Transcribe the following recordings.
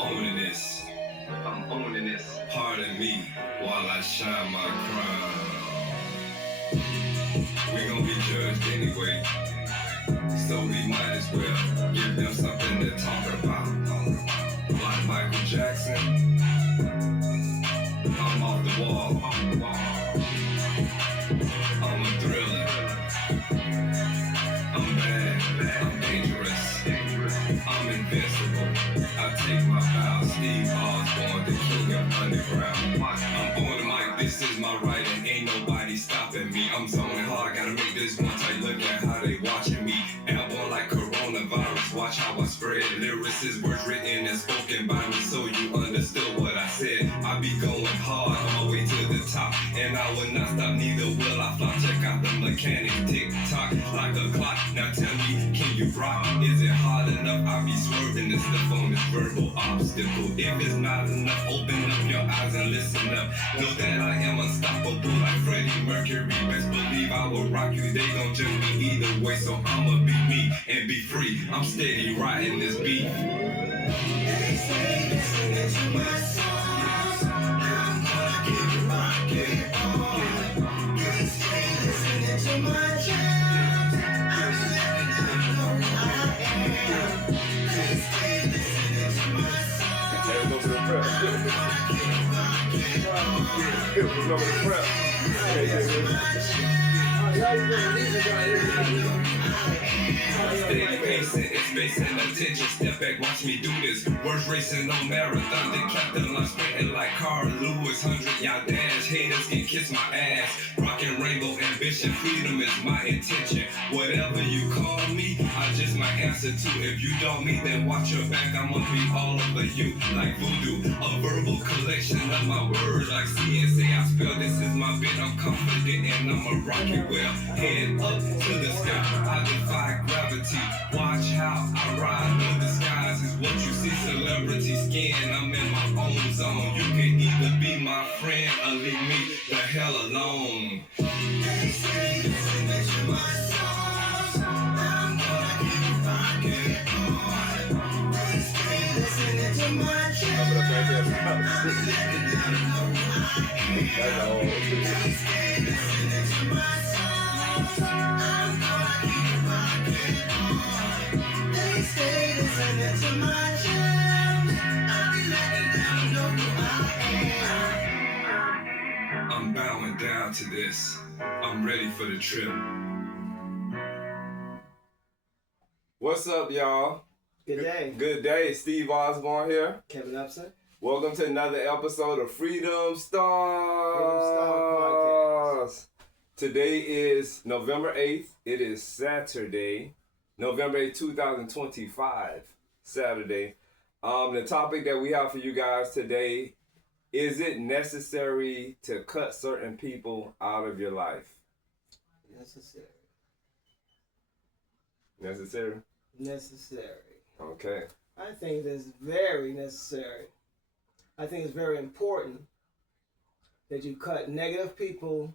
owning this. Pardon me while I shine my crown. We gon' be judged anyway, so we might as well give them something to talk about. Like Michael Jackson, I'm off the wall. I'm a thriller. I'm bad, I'm dangerous. I'm invincible. I take my bow. Steve Osborne, the king of underground. I'm on the mic, this is my right, and ain't nobody stopping me. I'm zoning hard, gotta make this one tight. Look at how they watching me. Airborne like coronavirus, watch how I spread. Lyricists, words written and spoken by me, so you understood what I said. I be going hard on my way to the top, and I will not stop, neither will I flop. Check out the mechanic, tick tock like a clock. Now tell me, can you rock? Is it hard enough? I be swerving this stuff on this verbal obstacle. If it's not enough, open up your eyes and listen up. Know that I am unstoppable like Freddie Mercury. Best believe I will rock you. They gon' judge me either way, so I'ma be me and be free. I'm steady riding this beat. They say listening to my songs, I'm gonna keep it rocking on. They say listening to my jams, I'm letting them know who I am. They say listening to my songs, I'm gonna keep it rocking on. Steady pacing, it's basing attention. Step back, watch me do this. Words racing on marathon. The captain, I'm sprinting like Carl Lewis. 100-yard dash, haters can kiss my ass. Rockin' rainbow ambition, freedom is my intention. Whatever you call me, I just might answer to. If you don't me, then watch your back. I'ma be all over you like voodoo. A verbal collection of my words like CNC. I spell this is my bit. I'm confident and I'ma rock it well. Head up to the sky, I defy gravity. Watch how I ride. No disguise is what you see. Celebrity skin, I'm in my own zone. You can either be my friend or leave me the hell alone. They say listening to my songs, I'm gonna keep it rocking on. They say listening to my jams, I'm letting them know who I am. They say listening to my songs, I'm gonna keep it rocking on. They say listening to my jams, I'll be letting them know who I am. I'm bowing down to this. I'm ready for the trip. What's up, y'all? Good day. Good day. Steve Osborne here. Kevin UPSON. Welcome to another episode of Freedom Stars. Freedom Star Podcast. Today is November 8th. It is Saturday, November 8th, 2025, Saturday. The topic that we have for you guys today, is it necessary to cut certain people out of your life? Necessary. Necessary? Necessary. Okay. I think it's very necessary. I think it's very important that you cut negative people,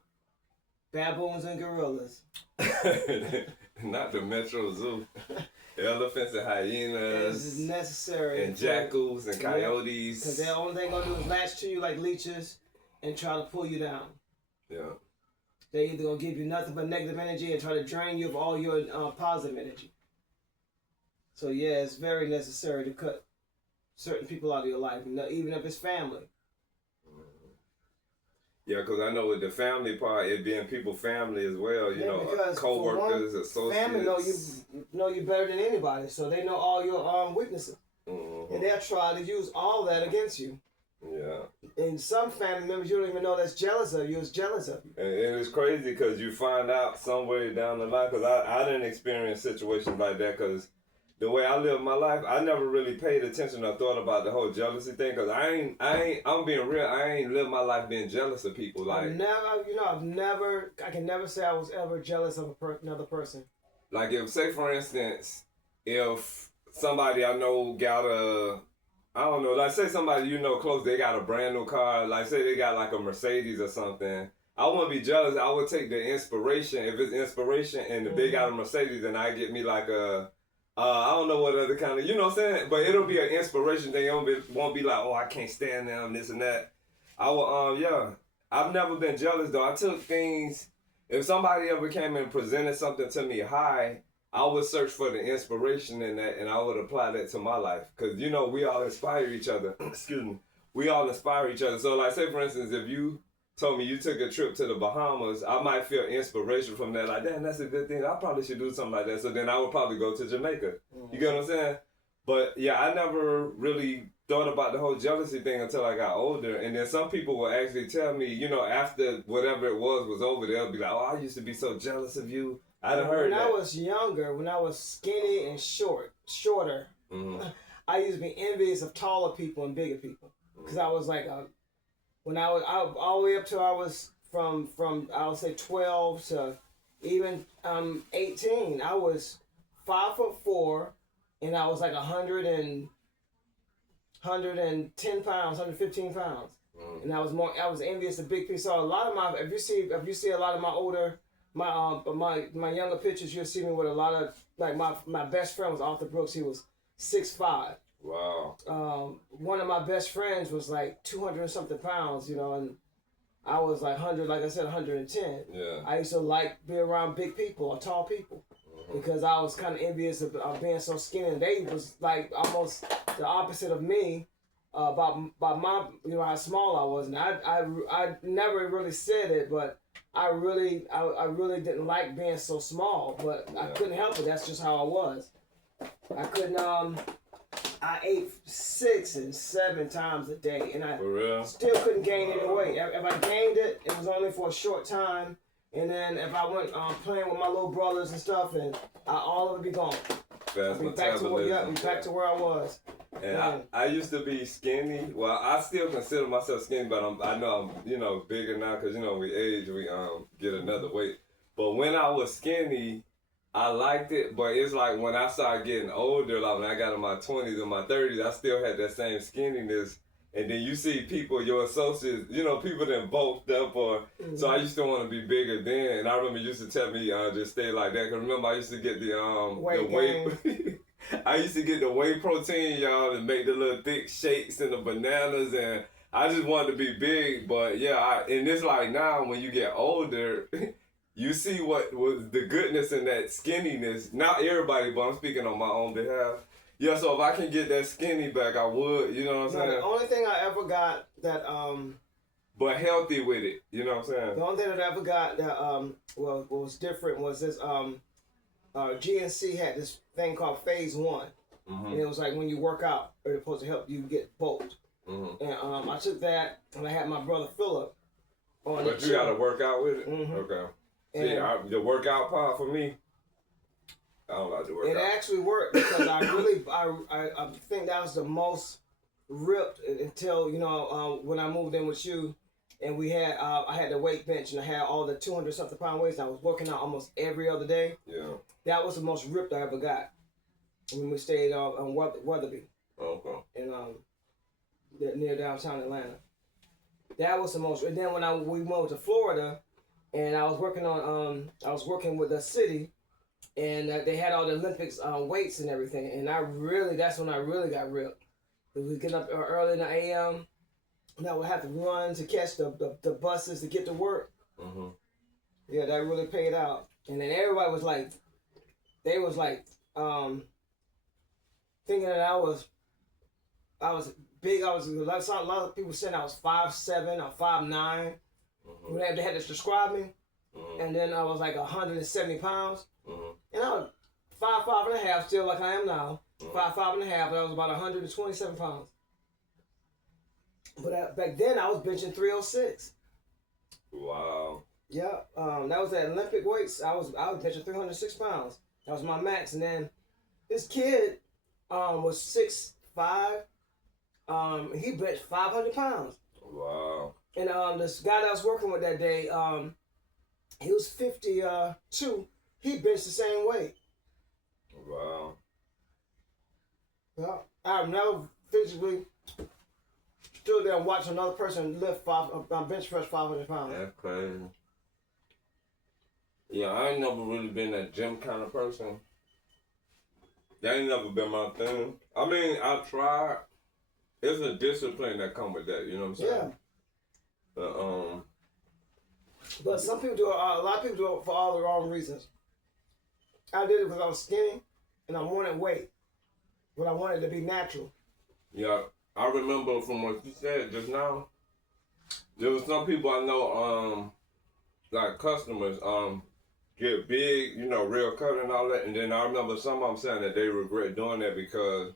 baboons and gorillas. Not the Metro Zoo. Elephants and hyenas. It's necessary. And jackals and coyotes. Because the only thing they're going to do is latch to you like leeches and try to pull you down. Yeah. They're either going to give you nothing but negative energy and try to drain you of all your positive energy. So yeah, it's very necessary to cut certain people out of your life, even if it's family. Yeah, because I know with the family part, it being people family as well, you know, co-workers, associates. Family know you better than anybody, so they know all your weaknesses. Mm-hmm. And they'll try to use all that against you. Yeah. And some family members you don't even know that's jealous of you is jealous of you. And it's crazy because you find out somewhere down the line, because I didn't experience situations like that, because the way I live my life, I never really paid attention or thought about the whole jealousy thing. Because I'm being real, I ain't lived my life being jealous of people. Like, I can never say I was ever jealous of another person. Like, if, say for instance, if somebody I know got I don't know, like say somebody you know close, they got a brand new car, like say they got like a Mercedes or something, I wouldn't be jealous. I would take the inspiration, if it's inspiration, and if they got a Mercedes, then I get me like a I don't know what other kind of, you know what I'm saying? But it'll be an inspiration thing. It won't be like, oh, I can't stand them, this and that. I will, yeah. I've never been jealous though. I took things, if somebody ever came and presented something to me high, I would search for the inspiration in that and I would apply that to my life. Because, you know, we all inspire each other. Excuse me. We all inspire each other. So, like, say, for instance, if you told me you took a trip to the Bahamas, I might feel inspiration from that. Like, damn, that's a good thing. I probably should do something like that. So then I would probably go to Jamaica. You get what I'm saying? But, yeah, I never really thought about the whole jealousy thing until I got older. And then some people will actually tell me, you know, after whatever it was over, they'll be like, oh, I used to be so jealous of you. I done heard that. When I was younger, when I was skinny and shorter, I used to be envious of taller people and bigger people. Because I was like, when I was all the way up to I was from I would say 12 to even 18, I was 5'4", and I was like 110 pounds, 115 pounds, and I was envious of big people. So a lot of my, if you see a lot of my older, my younger pictures, you'll see me with a lot of, like, my best friend was Arthur Brooks. He was 6'5". Wow. One of my best friends was like 200 and something pounds, you know, and I was like 100, like I said, 110. Yeah. I used to like be around big people or tall people because I was kind of envious of being so skinny. And they was like almost the opposite of me about my, you know, how small I was. And I never really said it, but I really didn't like being so small, but I couldn't help it. That's just how I was. I couldn't, I ate 6 and 7 times a day, and I still couldn't gain any weight. If I gained it, it was only for a short time, and then if I went playing with my little brothers and stuff, and all of it be gone. Fast be back to where I was. And I used to be skinny. Well, I still consider myself skinny, but I know I'm, you know, bigger now because, you know, we age, we get another weight. But when I was skinny, I liked it, but it's like when I started getting older, like when I got in my 20s and my 30s, I still had that same skinniness. And then you see people, your associates, you know, people that bulked up, or so I used to want to be bigger then. And I remember you used to tell me just stay like that. Cause remember I used to get the whey. I used to get the whey protein, y'all, and make the little thick shakes and the bananas, and I just wanted to be big. But yeah, and it's like now when you get older. You see what was the goodness in that skinniness. Not everybody, but I'm speaking on my own behalf. Yeah, so if I can get that skinny back, I would. You know what I'm saying? The only thing I ever got that but healthy with it. You know what I'm saying? The only thing that I ever got that what was different was this GNC had this thing called Phase 1, and it was like when you work out, it's supposed to help you get bulked. And I took that, and I had my brother Philip on it. But you got to work out with it. Okay. See, the workout part for me, I don't like to work out. It actually worked because I think that was the most ripped until, you know, when I moved in with you, and we had I had the weight bench and I had all the 200 something pound weights. And I was working out almost every other day. Yeah. That was the most ripped I ever got when we stayed on Weatherby. Okay. In near downtown Atlanta. That was the most. And then when we moved to Florida. And I was working with the city, and they had all the Olympics weights and everything. And that's when I really got ripped. We would get up early in the a.m. and I would have to run to catch the buses to get to work. Yeah, that really paid out. And then everybody was like, thinking that I was big. A lot of people saying I was 5'7" or 5'9". When they had to describe me, and then I was like 170 pounds, and I was 5'5.5", still like I am now, 5'5.5", and I was about 127 pounds. But back then I was benching 306. Wow. Yeah, that was at Olympic weights. I was benching 306 pounds. That was my max. And then this kid was 6'5". He benched 500 pounds. Wow. And this guy that I was working with that day, he was 52. He benched the same weight. Wow. Yeah, I've never physically stood there and watched another person lift bench press 500 pounds. That's crazy. Yeah, I ain't never really been a gym kind of person. That ain't never been my thing. I mean, I tried. It's a discipline that come with that. You know what I'm saying? Yeah. But some people do it. A lot of people do it for all the wrong reasons. I did it because I was skinny, and I wanted weight, but I wanted to be natural. Yeah, I remember from what you said just now. There was some people I know, like customers, get big, you know, real cut and all that, and then I remember some of them saying that they regret doing that because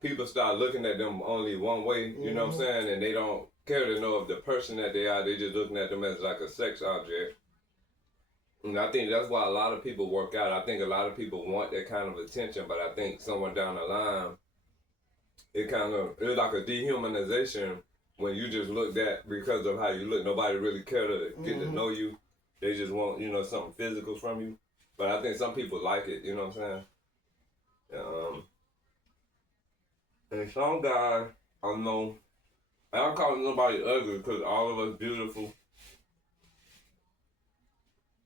people start looking at them only one way. You know what I'm saying, and they don't care to know of the person that they are. They just looking at them as like a sex object. And I think that's why a lot of people work out. I think a lot of people want that kind of attention, but I think somewhere down the line, it's like a dehumanization when you just looked at because of how you look. Nobody really care to get to know you. They just want, you know, something physical from you. But I think some people like it, you know what I'm saying? And some guys, I know, and I'm calling nobody ugly because all of us beautiful.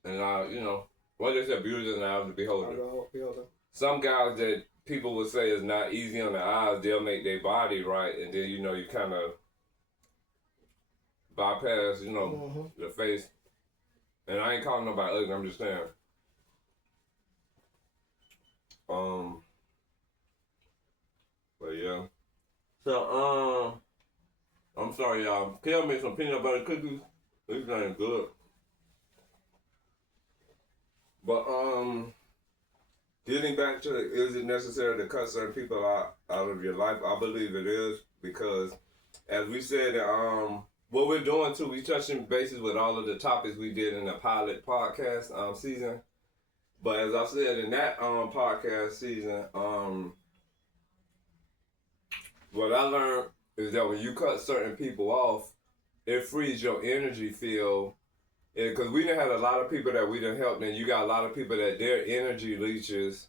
And you know, what they said, beauty is in the eye of the beholder. Some guys that people would say is not easy on the eyes, they'll make their body right, and then, you know, you kind of bypass, you know, the face. And I ain't calling nobody ugly, I'm just saying. But yeah. So, I'm sorry, y'all. Kel made some peanut butter cookies. These ain't good. But, getting back to is it necessary to cut certain people out of your life? I believe it is, because as we said, what we're doing too, we touching bases with all of the topics we did in the pilot podcast season. But as I said in that podcast season, what I learned is that when you cut certain people off, it frees your energy field. Because we done had a lot of people that we done helped, and you got a lot of people that their energy leeches,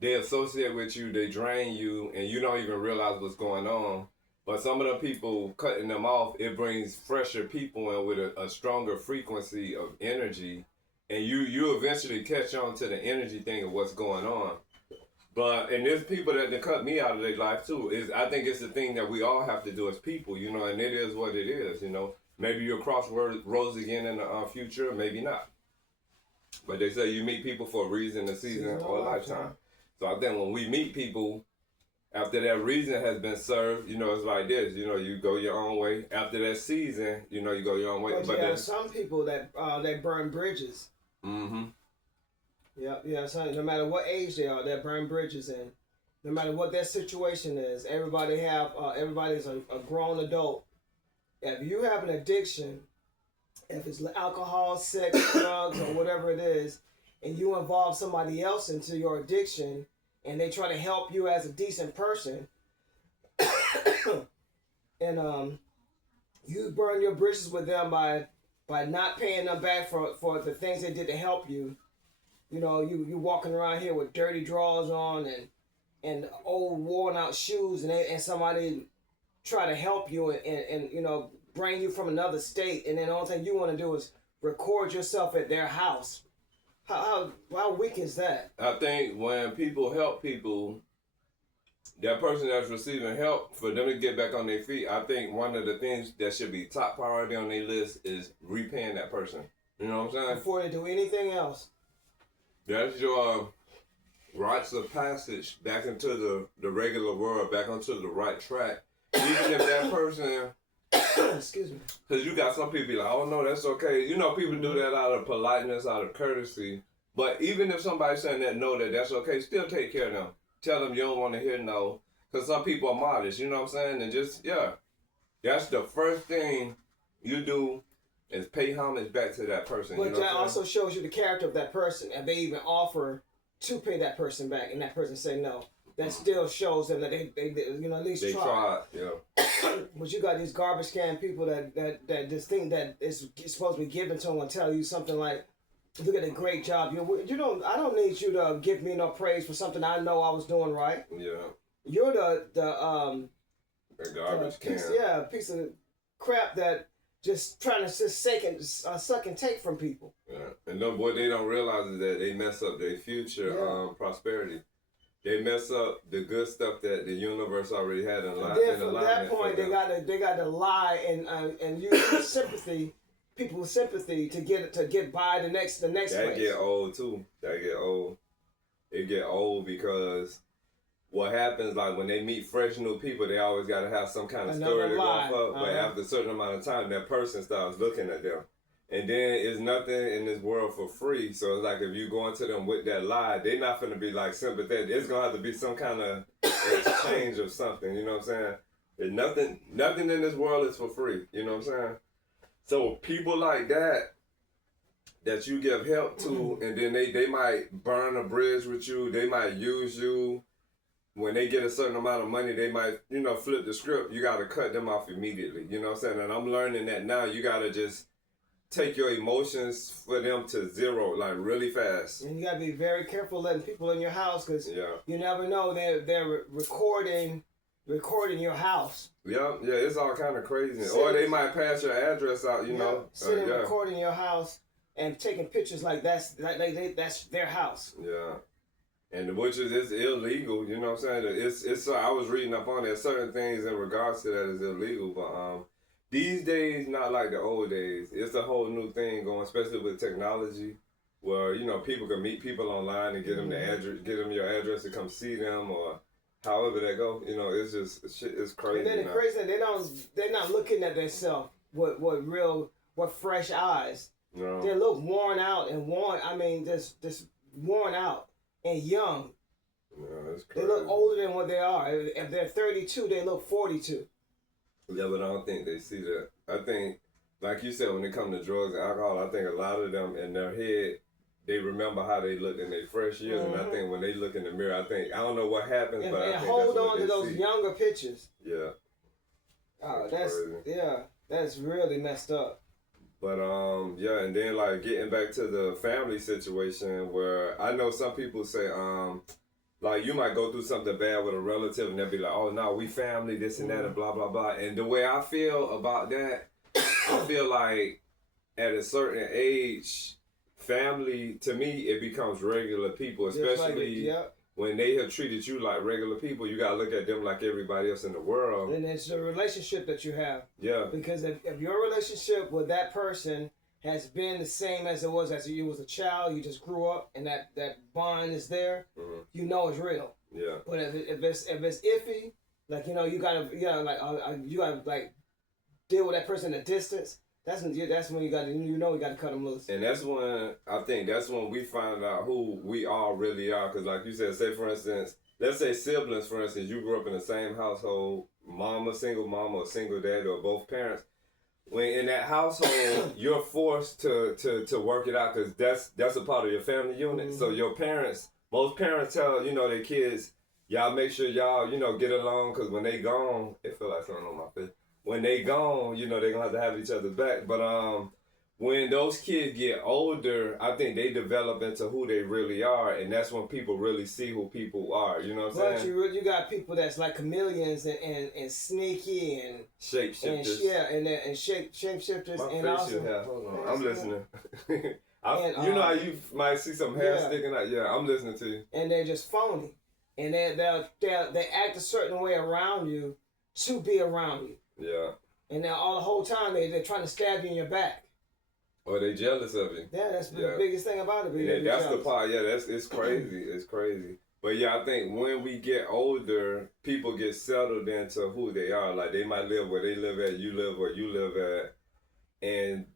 they associate with you, they drain you, and you don't even realize what's going on. But some of the people cutting them off, it brings fresher people in with a stronger frequency of energy, and you eventually catch on to the energy thing of what's going on. But, and there's people that done cut me out of their life too. I think it's the thing that we all have to do as people, you know, and it is what it is, you know. Maybe you'll cross roads again in the future, maybe not. But they say you meet people for a reason, a season, or a lifetime. So I think when we meet people, after that reason has been served, you know, it's like this. You know, you go your own way. After that season, you know, you go your own way. But yeah, some people that burn bridges. Yeah. So no matter what age they are, they burn bridges, and no matter what their situation is, everybody's a grown adult. If you have an addiction, if it's alcohol, sex, drugs, or whatever it is, and you involve somebody else into your addiction, and they try to help you as a decent person, and you burn your bridges with them by not paying them back for the things they did to help you. You know, you walking around here with dirty drawers on and old worn out shoes, and somebody try to help you and you know, bring you from another state, and then the only thing you want to do is record yourself at their house. How weak is that? I think when people help people, that person that's receiving help, for them to get back on their feet, I think one of the things that should be top priority on their list is repaying that person. You know what I'm saying? Before they do anything else. That's your rites of passage back into the regular world, back onto the right track. Even if that person, excuse me, because you got some people be like, oh no, that's okay. You know, people do that out of politeness, out of courtesy. But even if somebody's saying that no, that's okay, still take care of them. Tell them you don't want to hear no. Because some people are modest, you know what I'm saying? And just, yeah, that's the first thing you do is pay homage back to that person. But you know that also shows you the character of that person. And they even offer to pay that person back, and that person say no. That still shows them that they you know, at least tried. Yeah. But you got these garbage can people that just think that it's supposed to be given to them and tell you something like, "You did a great job. You don't. I don't need you to give me no praise for something I know I was doing right. Yeah. You're the garbage can. Piece of crap that just trying to just suck and take from people. Yeah. And what they don't realize is that they mess up their future prosperity. they mess up the good stuff that the universe already had in And then from that alignment. point, they got to lie and use sympathy, people's sympathy to get by the next That place. get old too. That get old. It get old because what happens, like when they meet fresh new people, they always got to have some kind of story to go off of. But after a certain amount of time, that person starts looking at them. And then it's nothing in this world for free. So it's like if you go into them with that lie, they're not going to be like sympathetic. It's going to have to be some kind of exchange of something. You know what I'm saying? There's nothing in this world is for free. You know what I'm saying? So people like that you give help to, and then they might burn a bridge with you. They might use you. When they get a certain amount of money, they might, flip the script. You got to cut them off immediately. You know what I'm saying? And I'm learning that now. You got to just take your emotions for them to zero, like really fast. And you got to be very careful letting people in your house because yeah. You never know they're recording your house. Yeah, it's all kind of crazy. Or they might pass your address out, you know. Sitting recording your house and taking pictures like that's their house. Yeah. And which is illegal, you know what I'm saying? It's I was reading up on it. Certain things in regards to that is illegal, but these days not like the old days. It's a whole new thing going, especially with technology, where people can meet people online and get them the address, get them your address to come see them, or however they go. It's just shit. It's crazy. And then the crazy thing, they're not looking at themselves with fresh eyes. No. They look worn out and just worn out. And young. Yeah, that's crazy. They look older than what they are. If they're 32, they look 42. Yeah, but I don't think they see that. I think, like you said, when it comes to drugs and alcohol, I think a lot of them in their head, they remember how they looked in their fresh years. And I think when they look in the mirror, I don't know what happens, but I think hold that's on what to those see. younger pictures. Yeah. That's really messed up. But and then like getting back to the family situation where I know some people say like you might go through something bad with a relative and they'll be like, oh no, we family, this and that and blah blah blah. And the way I feel about that, I feel like at a certain age, family to me it becomes regular people, especially when they have treated you like regular people. You gotta look at them like everybody else in the world. And it's the relationship that you have. Yeah. Because if your relationship with that person has been the same as it was as you was a child, you just grew up, and that bond is there, you know it's real. Yeah. But if it's iffy, like you gotta like deal with that person at a distance. That's when you gotta cut them loose. And that's when we find out who we all really are. Because like you said, say for instance, let's say siblings, for instance, you grew up in the same household, single mama or single dad or both parents. When in that household, you're forced to work it out because that's a part of your family unit. So your parents, most parents tell their kids, y'all make sure y'all get along because when they gone, it feel like something on my face. When they gone, they're gonna have to have each other's back. But when those kids get older, I think they develop into who they really are, and that's when people really see who people are. You know what I'm saying? But you got people that's like chameleons and sneaky and shapeshifters. And shapeshifters. My and face also, should have. Hold on, I'm listening. You know how you might see some hair sticking out. Yeah, I'm listening to you. And they're just phony, and they act a certain way around you to be around you. Yeah. And now all the whole time they're trying to stab you in your back. Or they jealous of you. Yeah, that's the biggest thing about it. Yeah, that's jealous. The part. Yeah, it's crazy. It's crazy. But yeah, I think when we get older, people get settled into who they are. Like they might live where they live at, you live where you live at, and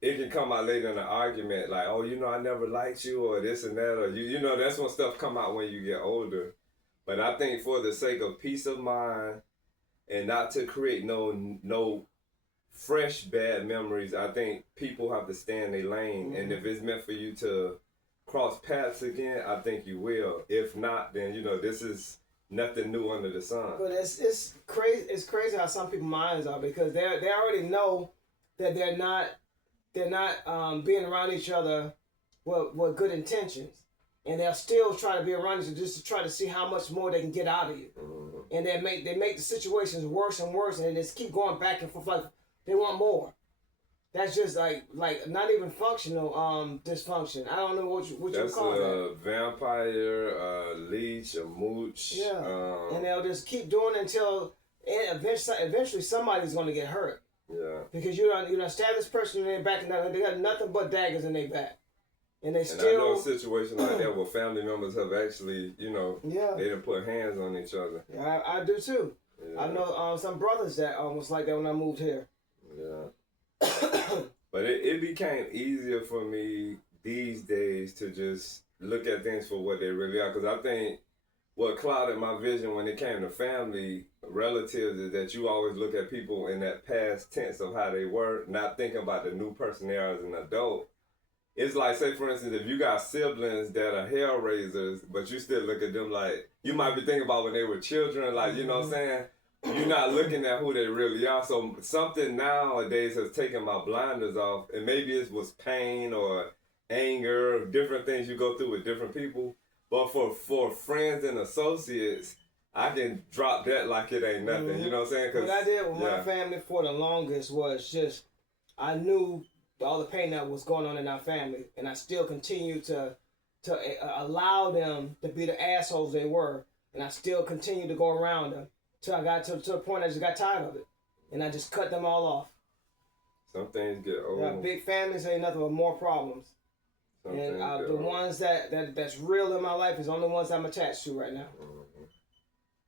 it can come out later in an argument like, oh, I never liked you, or this and that, or that's when stuff come out when you get older. But I think for the sake of peace of mind. And not to create no fresh bad memories, I think people have to stay in their lane. And if it's meant for you to cross paths again, I think you will. If not, then this is nothing new under the sun. But it's crazy. It's crazy how some people's minds are because they already know that they're not being around each other with good intentions. And they'll still try to be around you just to try to see how much more they can get out of you. And they make the situations worse and worse, and they just keep going back and forth like they want more. That's just like not even functional dysfunction. I don't know what you That's call that. a vampire, a leech, a mooch. Yeah, and they'll just keep doing it until eventually somebody's gonna get hurt. Yeah. Because you don't stab this person in their back and they got nothing but daggers in their back, and they still. And I know a situation like that where family members have actually, you know, Yeah. they done put hands on each other. Yeah, I do too. Yeah. I know some brothers that was like that when I moved here. Yeah. But it became easier for me these days to just look at things for what they really are. Because I think what clouded my vision when it came to family relatives is that you always look at people in that past tense of how they were, not thinking about the new person they are as an adult. It's like, say, for instance, if you got siblings that are hell raisers, but you still look at them like, you might be thinking about when they were children, like, you know what I'm saying? You're not looking at who they really are. So something nowadays has taken my blinders off, and maybe it was pain or anger, different things you go through with different people. But for friends and associates, I can drop that like it ain't nothing. You know what I'm saying? What I did with my family for the longest was just, I knew all the pain that was going on in our family, and I still continued to allow them to be the assholes they were, and I still continued to go around them. Till I got to the point I just got tired of it. And I just cut them all off. Some things get old. Yeah, big families ain't nothing but more problems. Some and the old. ones that's real in my life is the only ones I'm attached to right now.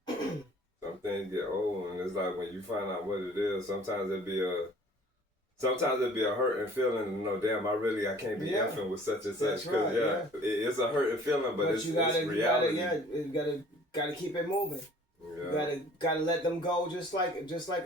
Mm-hmm. Some things get old, and it's like when you find out what it is, sometimes it'd be a hurting feeling to know, damn, I can't be effing with such and such. That's right, It's a hurting feeling, but it's reality. You gotta keep it moving. Yeah. You gotta let them go, just like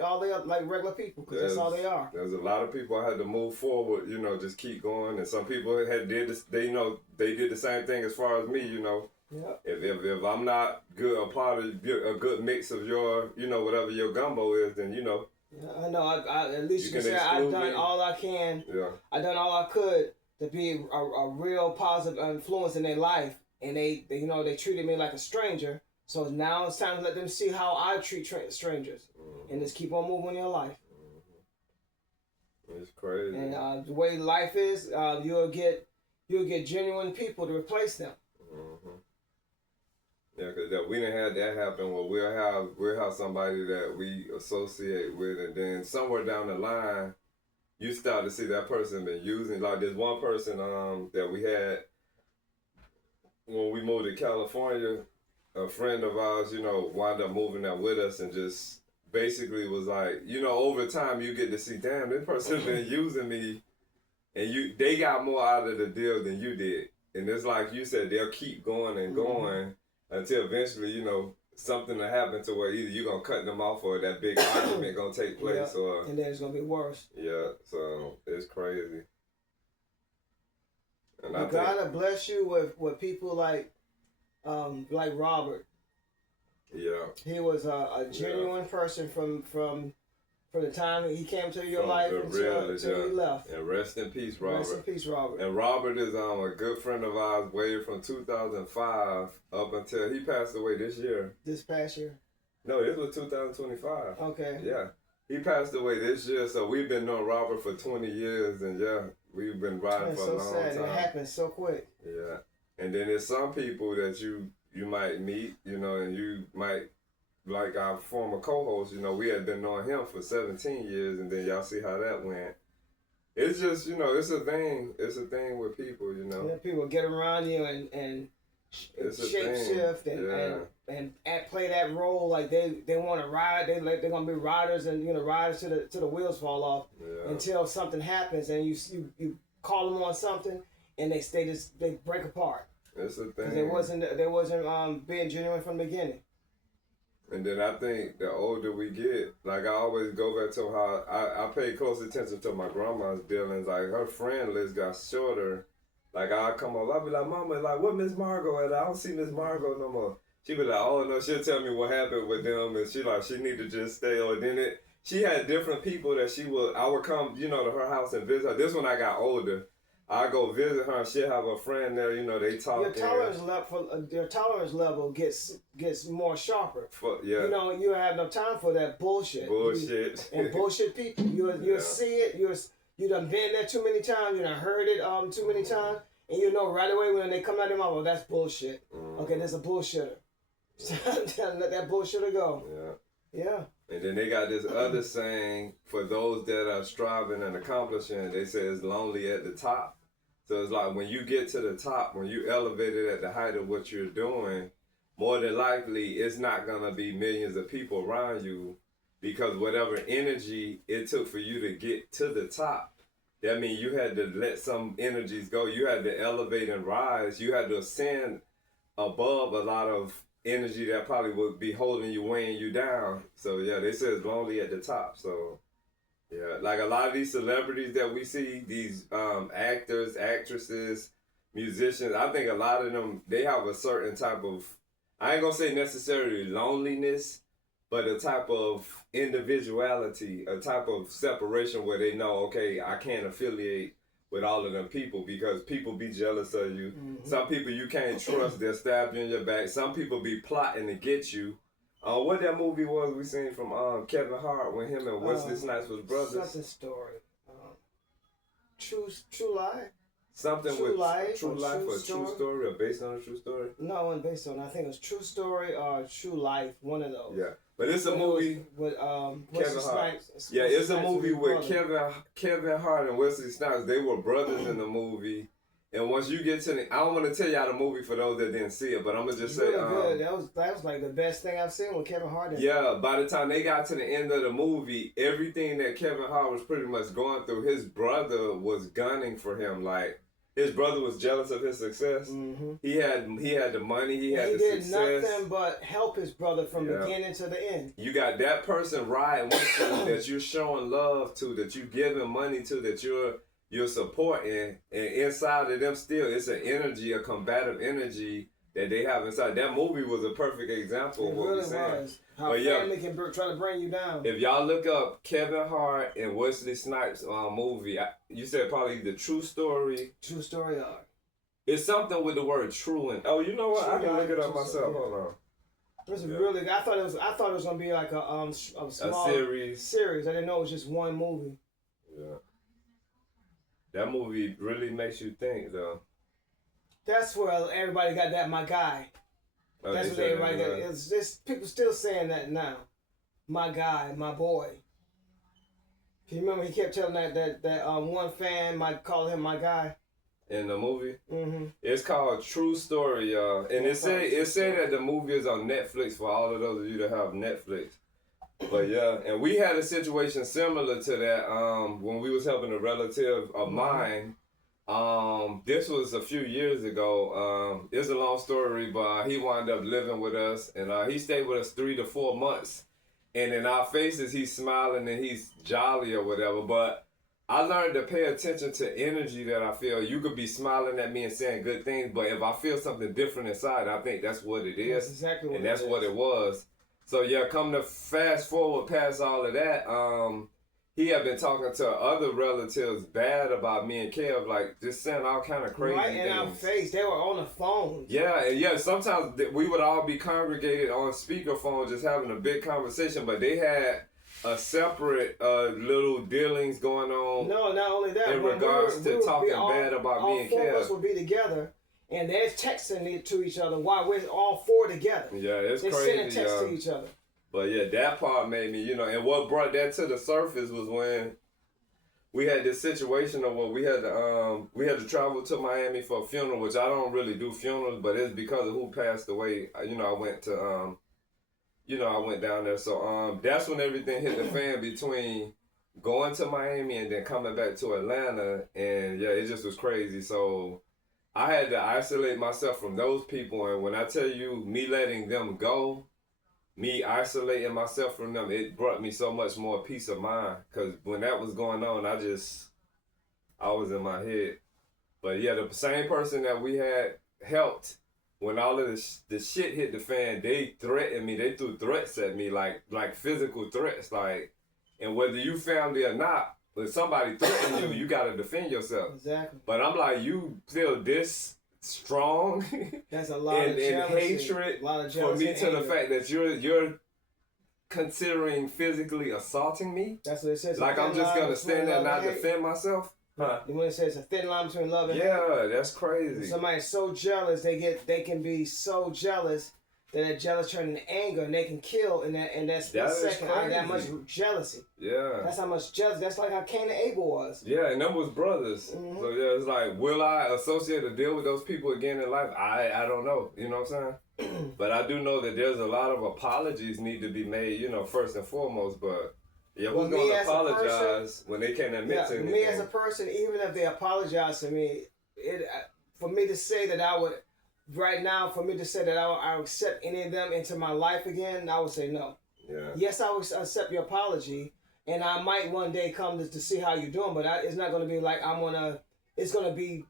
all they are, like regular people, because that's all they are. There's a lot of people I had to move forward, you know, just keep going, and some people did this. They did the same thing as far as me, you know. Yeah. If I'm not good, a part of a good mix of your, you know, whatever your gumbo is, then you know. Yeah, I know. I at least you can say exclude I've done me. all I can. Yeah. I've done all I could to be a real positive influence in their life, and they treated me like a stranger. So now it's time to let them see how I treat strangers, and just keep on moving your life. It's crazy. And the way life is, you'll get genuine people to replace them. Yeah, because we didn't have that happen. Well, we'll have somebody that we associate with, and then somewhere down the line, you start to see that person been using. Like there's one person that we had when we moved to California. A friend of ours, you know, wound up moving out with us, and just basically was like, you know, over time you get to see, damn, this person been using me, and they got more out of the deal than you did. And it's like you said, they'll keep going and going until eventually, you know, something will happen to where either you're gonna cut them off or that big argument gonna take place, or and then it's gonna be worse. Yeah, so it's crazy. And I gotta bless you with people like Robert. Yeah. He was a genuine person from the time he came to your life until he left. And rest in peace, Robert. Rest in peace, Robert. And Robert is a good friend of ours, way from 2005 up until he passed away this year. This past year? No, this was 2025. Okay. Yeah. He passed away this year, so we've been knowing Robert for 20 years, and we've been riding for a long time. It happened so quick. Yeah. And then there's some people that you might meet, you know, and you might, like our former co-host, you know, we had been knowing him for 17 years, and then y'all see how that went. It's just, you know, it's a thing. It's a thing with people, you know. Yeah, people get around you and shape shift and play that role like they want to ride. They're gonna be riders, and riders to the wheels fall off until something happens, and you call them on something, and they break apart. It's a thing. They wasn't being genuine from the beginning. And then I think the older we get, like I always go back to how I pay close attention to my grandma's dealings. Like her friend list got shorter. Like I come up, I'll be like, Mama, like what Miss Margot at? I don't see Miss Margot no more. She be like, oh no, she'll tell me what happened with them, and she need to just stay. Or then she had different people that I would come, to her house and visit her. This when I got older. I go visit her, and she'll have a friend there, they talk. Your tolerance level gets more sharper. Yeah. You have no time for that bullshit. Bullshit. And bullshit people. You'll see it. You done been there too many times. You done heard it too many times, and you know right away when they come out of their mouth, well, that's bullshit. Okay, that's a bullshitter. Let that bullshitter go. Yeah. Yeah. And then they got this other saying for those that are striving and accomplishing. They say it's lonely at the top. So it's like when you get to the top, when you elevated at the height of what you're doing, more than likely it's not gonna be millions of people around you, because whatever energy it took for you to get to the top, that means you had to let some energies go. You had to elevate and rise. You had to ascend above a lot of energy that probably would be holding you, weighing you down. So yeah, they say it's lonely at the top. So yeah, like a lot of these celebrities that we see, these actors, actresses, musicians, I think a lot of them, they have a certain type of, I ain't gonna say necessarily loneliness, but a type of individuality, a type of separation where they know, okay, I can't affiliate with all of them people because people be jealous of you. Some people you can't trust, they'll stab you in your back. Some people be plotting to get you. What that movie was we seen from Kevin Hart when him and Wesley Snipes was brothers? Something story. True Lie? Something True with Life True or Life True or True Story? Story or based on a true story? No, it wasn't based on. I think it was True Story or True Life. One of those. Yeah, but it's a But it movie was with Kevin Wesley Hart. Snipes. Yeah, Wesley it's a Snipes movie was his with brother. Kevin Hart and Wesley Snipes. They were brothers in the movie. And once you get to the, I don't want to tell y'all the movie for those that didn't see it, but I'm gonna just say, Really good. That was like the best thing I've seen with Kevin Hart. In it. yeah. By the time they got to the end of the movie, everything that Kevin Hart was pretty much going through, his brother was gunning for him. Like his brother was jealous of his success. He had the money, he had the did success. nothing but help his brother from beginning to the end. You got that person riding with you that you're showing love to, that you giving money to, that you're supporting, and inside of them still it's an energy, a combative energy that they have inside. That movie was a perfect example of what we're saying. Was. How But yeah, family can try to bring you down. if y'all look up Kevin Hart and Wesley Snipes movie, you said probably the True Story. True Story. It's something with the word true in. Oh, you know what? I can look it up myself. Hold on. It was really good. I thought it was gonna be like a small series. I didn't know it was just one movie. Yeah. That movie really makes you think, though. That's where everybody got that, my guy. Oh, That's what everybody got. It's just people still saying that now. My guy, my boy. You remember he kept telling that one fan might call him my guy. In the movie? Mm-hmm. It's called True Story, y'all. And it said that the movie is on Netflix for all of those of you that have Netflix. But yeah, and we had a situation similar to that when we was helping a relative of mine. This was a few years ago. It's a long story, but he wound up living with us, and he stayed with us 3 to 4 months. And in our faces, he's smiling and he's jolly or whatever. But I learned to pay attention to energy that I feel. You could be smiling at me and saying good things, but if I feel something different inside, I think that's what it is. That's exactly what and that's what it was. So yeah, come to fast forward past all of that, he had been talking to other relatives bad about me and Kev, like just saying all kind of crazy right things. in our face. They were on the phone. Yeah, and yeah, sometimes we would all be congregated on speakerphone just having a big conversation, but they had a separate little dealings going on. No, not only that. In regards to talking bad about me and Kev. All 4 of us would be together. And they're texting it to each other while we're all 4 together. Yeah, it's they're crazy. They're sending texts to each other. But yeah, that part made me, and what brought that to the surface was when we had this situation of where we had to travel to Miami for a funeral, which I don't really do funerals, but it's because of who passed away. I went to, I went down there. So that's when everything hit the fan between going to Miami and then coming back to Atlanta, and yeah, it just was crazy. So I had to isolate myself from those people, and when I tell you, me letting them go, me isolating myself from them, it brought me so much more peace of mind. Because when that was going on, I was in my head. But yeah, the same person that we had helped when all of the shit hit the fan, they threatened me. They threw threats at me, like physical threats. And whether you family or not, when somebody threatens you, you got to defend yourself. Exactly. But I'm like, you feel this strong that's a lot of and jealousy, hatred a lot of for me to the fact that you're considering physically assaulting me? That's what it says. Like I'm just gonna stand there and not defend myself? Huh? You want to say it's a thin line between love and hate? Yeah, that's crazy. Somebody's so jealous, they can be so jealous that jealous turn into anger, and they can kill in that split second. Out of that much jealousy. Yeah. That's how much jealousy. That's like how Cain and Abel was. Yeah, and them was brothers. Mm-hmm. So yeah, it's like, will I associate or deal with those people again in life? I don't know. You know what I'm saying? But I do know that there's a lot of apologies need to be made, you know, first and foremost. But yeah, who's going to apologize when they can't admit to anything? Me as a person, even if they apologize to me, for me to say that I would, right now, for me to say that I would accept any of them into my life again, I would say no. Yeah. Yes, I would accept your apology, and I might one day come to see how you're doing, but it's not going to be like it's gonna be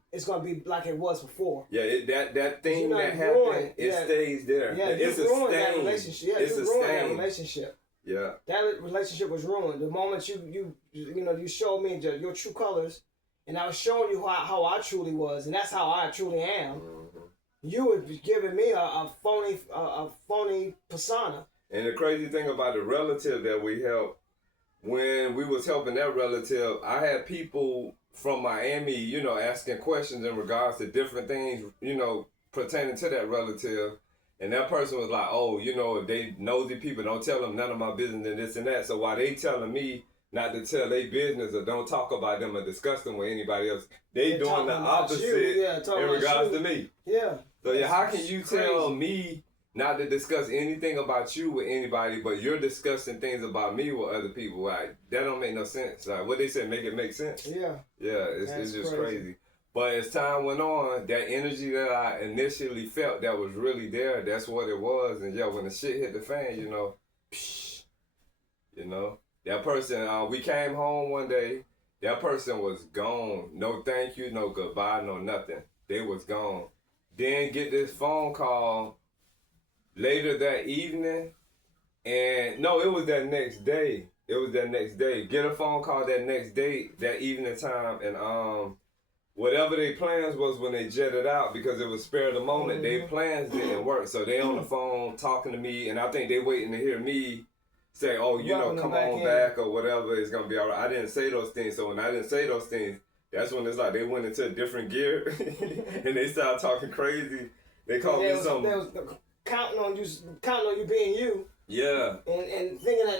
like it was before. Yeah, that thing that happened, it stays there. Yeah, it's you ruined stain. that relationship. Yeah, it's you ruined that relationship. Yeah. That relationship was ruined. The moment you showed me your true colors, and I was showing you how I truly was, and that's how I truly am. Mm-hmm. You were giving me a phony persona. And the crazy thing about the relative that we helped, when we was helping that relative, I had people from Miami, you know, asking questions in regards to different things, you know, pertaining to that relative. And that person was like, oh, you know, if they nosy people, don't tell them none of my business and this and that. So while they telling me not to tell their business or don't talk about them or discuss them with anybody else, they doing the opposite in regards to me. Yeah. So yeah, how can you tell me not to discuss anything about you with anybody, but you're discussing things about me with other people? Like, that don't make no sense. Like, what they said, make it make sense. Yeah. Yeah, it's just crazy. But as time went on, that energy that I initially felt that was really there, that's what it was. And yeah, when the shit hit the fan, you know, that person, we came home one day, that person was gone. No thank you, no goodbye, no nothing. They was gone. Then get this phone call later that evening, and no, it was that next day. Get a phone call that next day, that evening time, and whatever their plans was when they jetted out, because it was spare of the moment, their plans didn't work. So they on the phone talking to me, and I think they waiting to hear me say, oh, you know, come on back or whatever, it's going to be all right. I didn't say those things. So when I didn't say those things, that's when it's like they went into a different gear and they started talking crazy. They called me something. They was counting on you being you. Yeah. And thinking that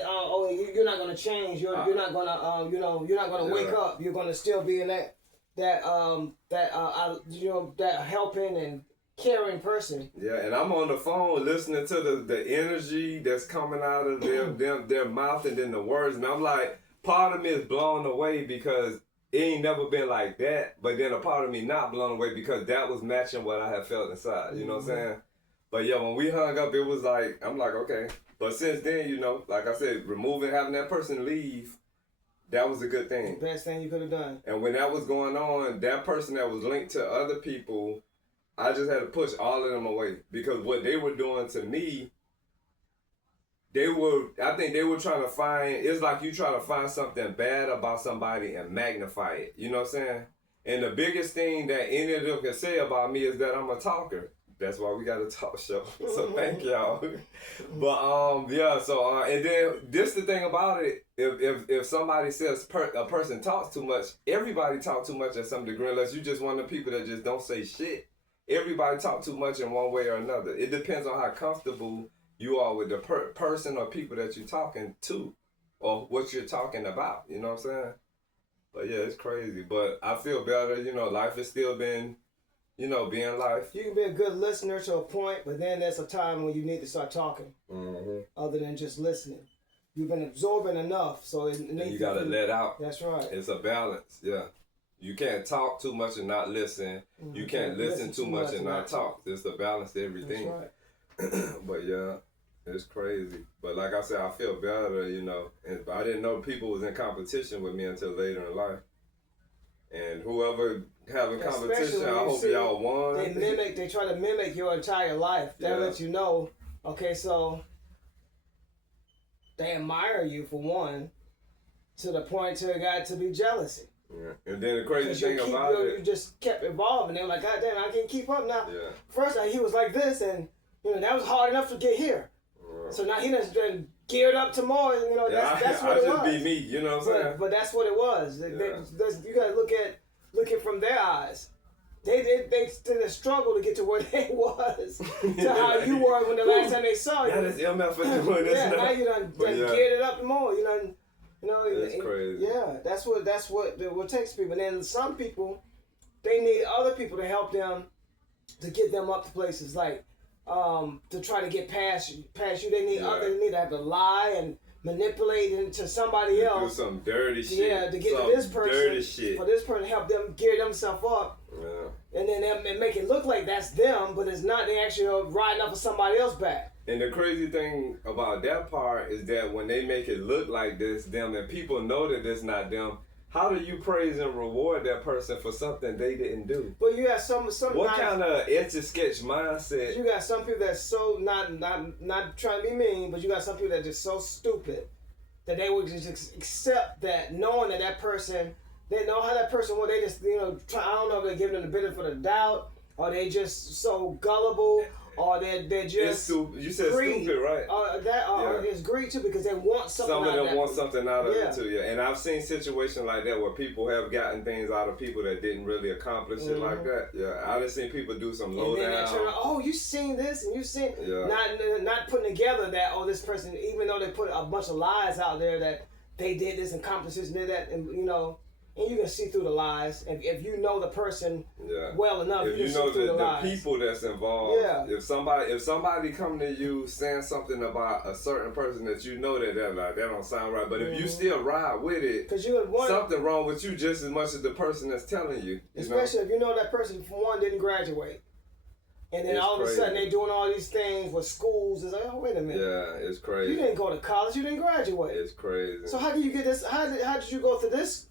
you're not gonna change. You're not gonna you're not gonna wake up. You're gonna still be in that helping and caring person. Yeah, and I'm on the phone listening to the energy that's coming out of their mouth and then the words, and I'm like, part of me is blown away because it ain't never been like that, but then a part of me not blown away because that was matching what I had felt inside, you know what I'm saying? But yeah, when we hung up, it was like, I'm like, okay. But since then, you know, like I said, having that person leave, that was a good thing. The best thing you could have done. And when that was going on, that person that was linked to other people, I just had to push all of them away because what they were doing to me, I think they were trying to find, it's like you try to find something bad about somebody and magnify it. You know what I'm saying? And the biggest thing that any of them can say about me is that I'm a talker. That's why we got a talk show. So thank y'all. But yeah, so and then this the thing about it, if somebody says a person talks too much, everybody talks too much at some degree, unless you just one of the people that just don't say shit. Everybody talk too much in one way or another. It depends on how comfortable you are with the person or people that you're talking to or what you're talking about. You know what I'm saying? But yeah, it's crazy. But I feel better. You know, life has still been, you know, being life. You can be a good listener to a point, but then there's a time when you need to start talking other than just listening. You've been absorbing enough, so you got to let out. That's right. It's a balance, yeah. You can't talk too much and not listen. You can't listen too much and not talk. It's the balance to everything. That's right. But yeah, it's crazy. But like I said, I feel better, you know. And I didn't know people was in competition with me until later in life. And whoever having competition, I hope y'all won. They try to mimic your entire life. That lets you know, okay, so they admire you for one, to the point to it got to be jealousy. Yeah. And then the crazy thing about it, you just kept evolving. They were like, God damn, I can't keep up now. Yeah. First, he was like this, and that was hard enough to get here. So now he done geared up to more. You know, that's what it was. I just be me. You know what I'm saying? But that's what it was. You gotta look at from their eyes. They struggle to get to where they was to how you were when the last time they saw you. That is MF for doing this. Yeah, now you done geared it up more. You know, it's crazy. Yeah, that's what takes people. And then some people, they need other people to help them to get them up to places like to try to get past you. They need they need to have to lie and manipulate into somebody else. Do some dirty shit. Yeah, to get to this person. Dirty shit. For this person to help them gear themselves up. Yeah. And then they make it look like that's them, but it's not. They actually are riding off of somebody else back. And the crazy thing about that part is that when they make it look like this them and people know that it's not them, how do you praise and reward that person for something they didn't do? But you got some what kind of etch-a-sketch mindset? You got some people that's so not trying to be mean, but you got some people that are just so stupid that they would just accept that, knowing that person, they know how that person. Well, they just I don't know if they're giving them the benefit of the doubt, or they just so gullible. Or they're just you said greed. stupid, right? It's greed too, because they want something. Some of them want something out of it too, yeah. And I've seen situations like that where people have gotten things out of people that didn't really accomplish it like that. Yeah, I've just seen people do some low down. Oh, you seen this and you seen not putting together that this person, even though they put a bunch of lies out there that they did this and accomplished this and did that, and and you can see through the lies if you know the person well enough. If you know the people that's involved. Yeah. If somebody come to you saying something about a certain person that you know that don't sound right, but if you still ride with it, because something wrong with you just as much as the person that's telling you. Especially if you know that person, for one, didn't graduate. And then all of a sudden they doing all these things with schools. It's like, oh, wait a minute. Yeah, it's crazy. You didn't go to college. You didn't graduate. It's crazy. So how can you get this? How did you go through this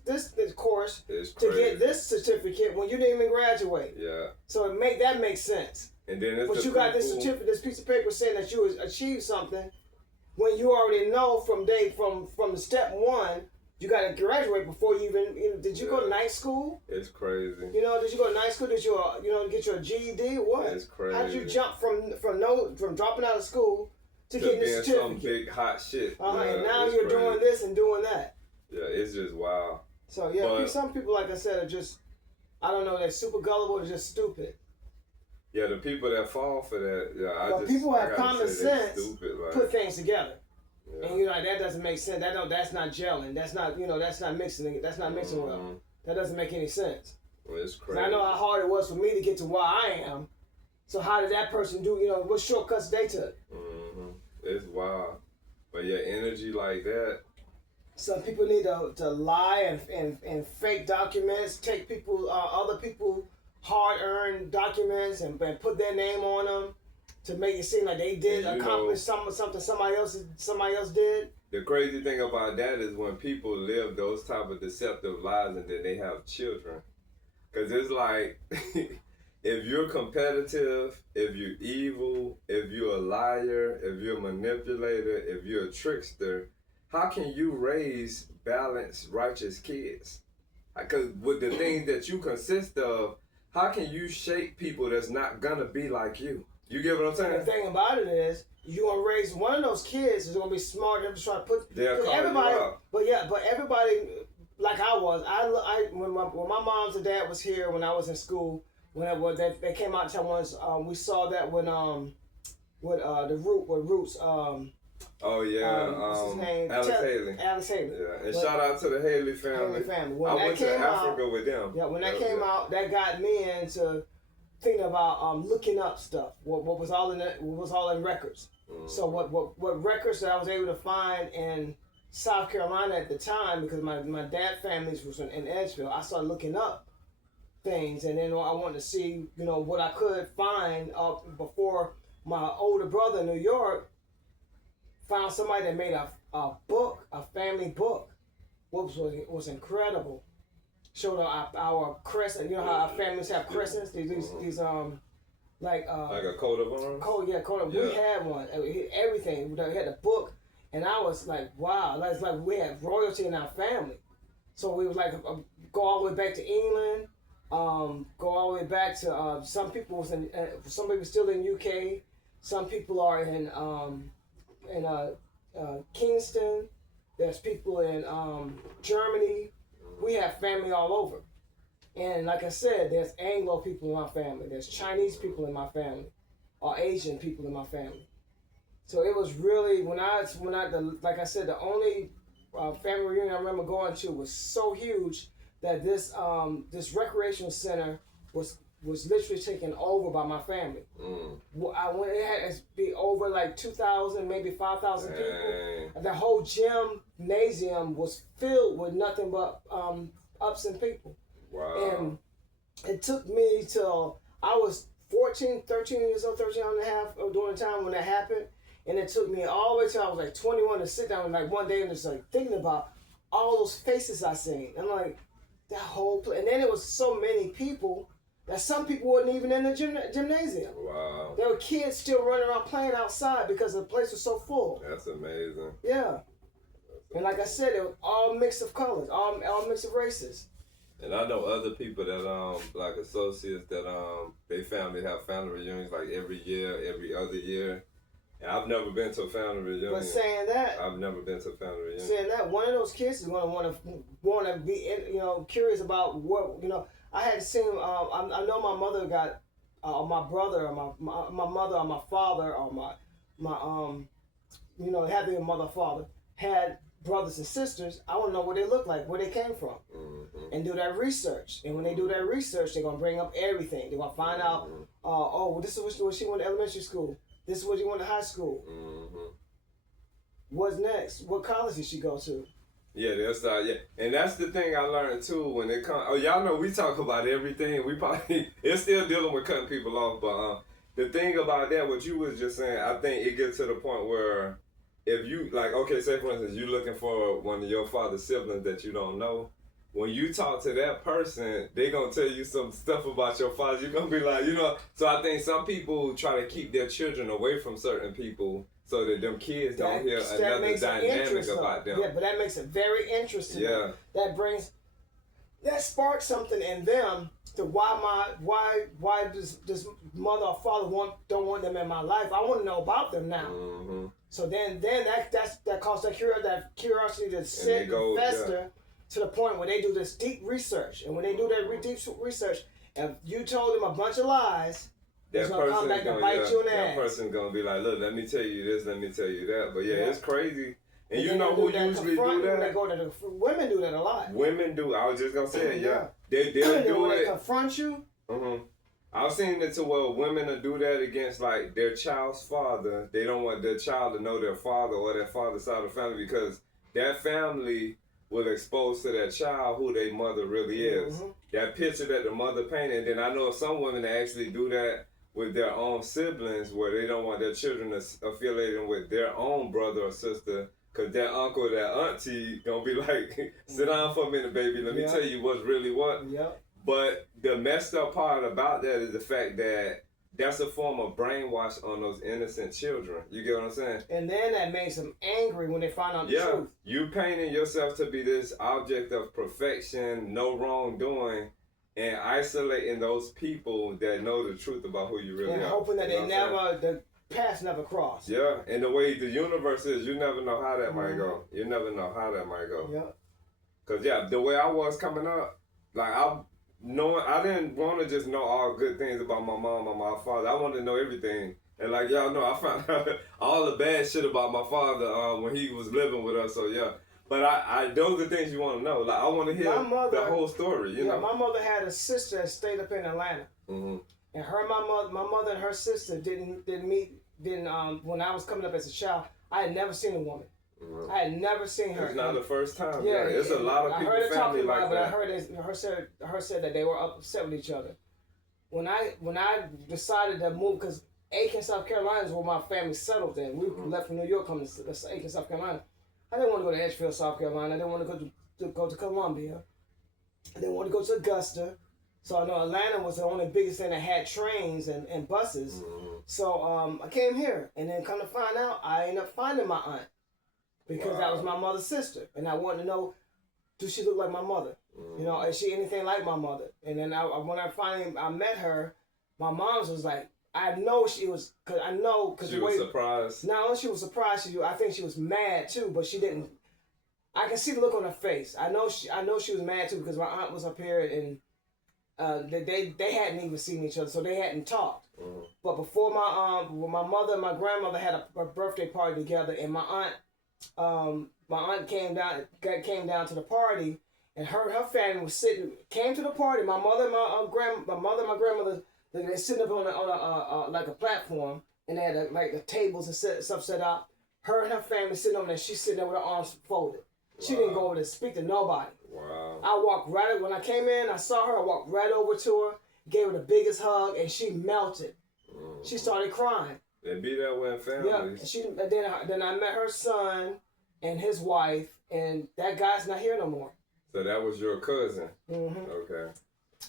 course to get this certificate when you didn't even graduate? Yeah. So that makes sense. And then you got this certificate, this piece of paper saying that you achieved something, when you already know from step one. You got to graduate before you even did you go to night school? It's crazy. Did you go to night school? Did you get your GED or what? It's crazy. How did you jump from dropping out of school to getting this certificate? Some big hot shit. And now you're crazy. Doing this and doing that. Yeah, it's just wild. So some people, like I said, are just, I don't know, they're super gullible, they're just stupid. Yeah, the people that fall for that, people have common sense, stupid, put things together. Yeah. And that doesn't make sense. That's not gelling. That's not that's not mixing. That's not mixing well. That doesn't make any sense. Well, it's crazy. I know how hard it was for me to get to where I am. So how did that person do? What shortcuts they took? It's wild. But energy like that. Some people need to lie and fake documents. Take other people hard-earned documents and put their name on them. To make it seem like they did accomplish something somebody else did. The crazy thing about that is when people live those type of deceptive lies and then they have children. Because it's like, if you're competitive, if you're evil, if you're a liar, if you're a manipulator, if you're a trickster, how can you raise balanced, righteous kids? Because with the things that you consist of, how can you shape people that's not going to be like you? You get what I'm saying? And the thing about it is, you're gonna raise one of those kids is gonna be smart enough to try to put everybody. But everybody, like I was, when my mom's and dad was here when I was in school, they came out to once. We saw that when Roots. Oh yeah, what's his name? Alex Haley. Alex Haley. Yeah, and shout out to the Haley family. When I went to Africa with them. Yeah, when that came out, that got me into thinking about looking up stuff. What was all in records. So what records that I was able to find in South Carolina at the time, because my dad family was in Edgefield, I started looking up things, and then I wanted to see what I could find before my older brother in New York found somebody that made a book, a family book, which was incredible. Showed our crescent. You know how our families have crescents. These like a coat of arms. Coat of arms. We had one. Everything. We had a book, and I was like, wow. That's like we had royalty in our family. So we was like go all the way back to England. Go all the way back to some people was in some people still in UK. Some people are in Kingston. There's people in Germany. We have family all over. And like I said, there's Anglo people in my family. There's Chinese people in my family, or Asian people in my family. So it was really like I said, the only family reunion I remember going to was so huge that this recreational center was literally taken over by my family. When it had to be over like 2,000, maybe 5,000 people. The whole gymnasium was filled with nothing but UPSON people. Wow. And it took me till I was 13 years old, 13 and a half during the time when that happened. And it took me all the way till I was like 21 to sit down and like one day and just like thinking about all those faces I seen. I'm like, that whole place. And then it was so many people that some people wasn't even in the gymnasium. Wow. There were kids still running around playing outside because the place was so full. That's amazing. Yeah. And like I said, it was all mix of colors, all mix of races. And I know other people that like associates that they family have family reunions like every year, every other year. And I've never been to a family reunion. But saying that, I've never been to a family reunion. saying that, one of those kids is going to want to be curious about what I had seen. I know my mother got my brother or my mother or my father or my having a mother or father had brothers and sisters. I want to know what they look like, where they came from, and do that research. And when they do that research, they're gonna bring up everything. They're gonna find out. This is what she went to elementary school. This is what she went to high school. What's next? What college did she go to? Yeah, and that's the thing I learned too when it comes. Oh, y'all know we talk about everything. We probably it's still dealing with cutting people off, but the thing about that, what you was just saying, I think it gets to the point where if you like, okay, say for instance, you looking for one of your father's siblings that you don't know. When you talk to that person, they gonna tell you some stuff about your father. You're gonna be like, So I think some people try to keep their children away from certain people so that them kids don't hear another dynamic about them. Yeah, but that makes it very interesting. Yeah. That sparks something in them to why does this mother or father don't want them in my life? I want to know about them now. So then that causes that curiosity to sit and fester. To the point where they do this deep research. And when they do that deep research, if you told them a bunch of lies, it's going to come back and bite you in the ass. That person's going to be like, look, let me tell you this, let me tell you that. But it's crazy. And you know who usually do that? Women do that a lot. Women do. I was just going to say it, They'll do when it. They confront you. I've seen it to where women will do that against like their child's father. They don't want their child to know their father or their father's side of the family because that family will expose to that child who their mother really is. That picture that the mother painted. And then I know some women that actually do that with their own siblings where they don't want their children affiliating with their own brother or sister because their uncle or their auntie gonna be like, sit down for a minute, baby. Let me tell you what's really what. But the messed up part about that is the fact that that's a form of brainwash on those innocent children. You get what I'm saying? And then that makes them angry when they find out the truth. You painting yourself to be this object of perfection, no wrongdoing, and isolating those people that know the truth about who you really are. And hoping that the paths never cross. Yeah, and the way the universe is, you never know how that might go. You never know how that might go. Because, the way I was coming up, like, I didn't want to just know all good things about my mom or my father. I wanted to know everything. And like y'all know, I found out all the bad shit about my father when he was living with us. So but I those are things you want to know. Like I want to hear the whole story. You know, my mother had a sister that stayed up in Atlanta, and my mother and her sister didn't meet. When I was coming up as a child, I had never seen a woman. I had never seen her. It's not the first time. Yeah, it's a lot of people family like that. But I heard her said that they were upset with each other. When I decided to move, because Aiken, South Carolina is where my family settled in. We left from New York, coming to Aiken, South Carolina. I didn't want to go to Edgefield, South Carolina. I didn't want to go to Columbia. I didn't want to go to Augusta. So I know Atlanta was the only biggest thing that had trains and buses. So I came here, and then come to find out, I ended up finding my aunt. Because that was my mother's sister. And I wanted to know, does she look like my mother? Is she anything like my mother? And then when I finally met her, my mom was like, I know she was, cause I know, cause She the was way, surprised. not only she was surprised, I think she was mad too, but she didn't. I can see the look on her face. I know she was mad too because my aunt was up here and they hadn't even seen each other, so they hadn't talked. Mm-hmm. But before my mother and my grandmother had a birthday party together, and my aunt came down to the party, and her family was came to the party. My mother and my grandmother, they sitting up on a like a platform, and they had like the tables and stuff set up. Her and her family sitting over there. She's sitting there with her arms folded. She didn't go over there to speak to nobody. Wow. I walked right when I came in. I saw her. I walked right over to her, gave her the biggest hug, and she melted. Mm-hmm. She started crying. They be that way in families. Yeah. Then I met her son and his wife, and that guy's not here no more. So that was your cousin. Mm-hmm. Okay.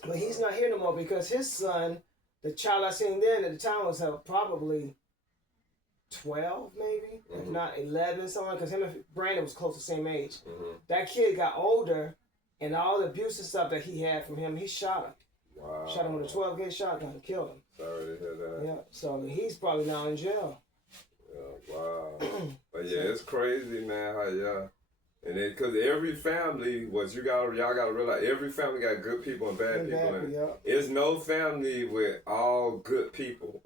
But he's not here no more because his son, the child I seen then at the time was probably 12 maybe, if not 11 something, because him and Brandon was close to the same age. Mm-hmm. That kid got older, and all the abuse and stuff that he had from him, he shot him. Wow. Shot him with a 12-gauge shotgun and killed him. Sorry to hear that. Yeah, so he's probably now in jail. Yeah, wow. But yeah, it's crazy, man, how y'all. And then, cause every family, y'all gotta realize, every family got good people and bad people in it. Yeah. It's no family with all good people.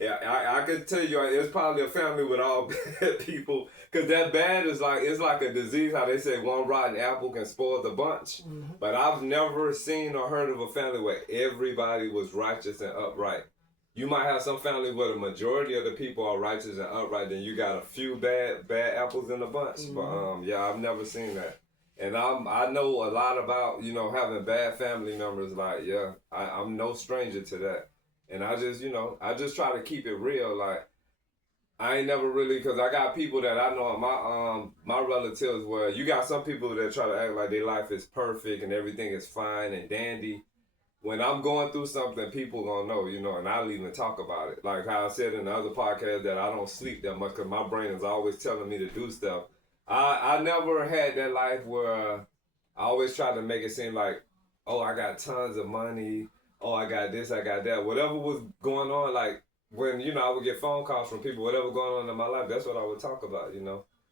Yeah, I can tell you, it's probably a family with all bad people. Cause that bad is it's like a disease. How they say one rotten apple can spoil the bunch. Mm-hmm. But I've never seen or heard of a family where everybody was righteous and upright. You might have some family where the majority of the people are righteous and upright, then you got a few bad apples in the bunch. Mm-hmm. But yeah, I've never seen that. And I know a lot about, having bad family members. Like, yeah, I'm no stranger to that. And I just try to keep it real. Like, I ain't never really, cause I got people that I know, my relatives, where you got some people that try to act like their life is perfect and everything is fine and dandy. When I'm going through something, people gonna know, and I'll even talk about it. Like how I said in the other podcast that I don't sleep that much because my brain is always telling me to do stuff. I never had that life where I always try to make it seem like, oh, I got tons of money. Oh, I got this, I got that. Whatever was going on, like when, I would get phone calls from people, whatever going on in my life, that's what I would talk about,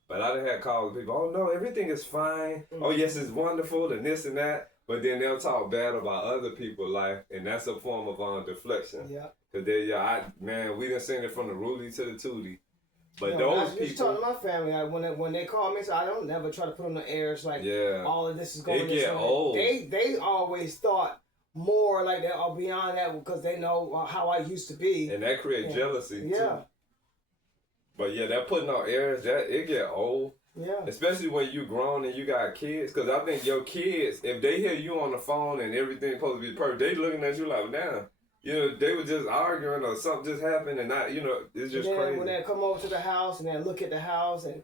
But I done had calls with people, oh no, everything is fine. Oh yes, it's wonderful and this and that. But then they'll talk bad about other people's life, and that's a form of deflection. Yeah. Cause we done seen it from the Rudy to the Tootie. But I those used people, to talk to my family when they call me, so I don't never try to put on the airs like all of this is going. It get old. They always thought more like they are beyond that because they know how I used to be, and that creates jealousy yeah. too. But yeah, that putting on airs, that it get old. Yeah. Especially when you grown and you got kids. Because I think your kids, if they hear you on the phone and everything's supposed to be perfect, they looking at you like, damn. They were just arguing or something just happened and not, it's just crazy. When they come over to the house and they look at the house and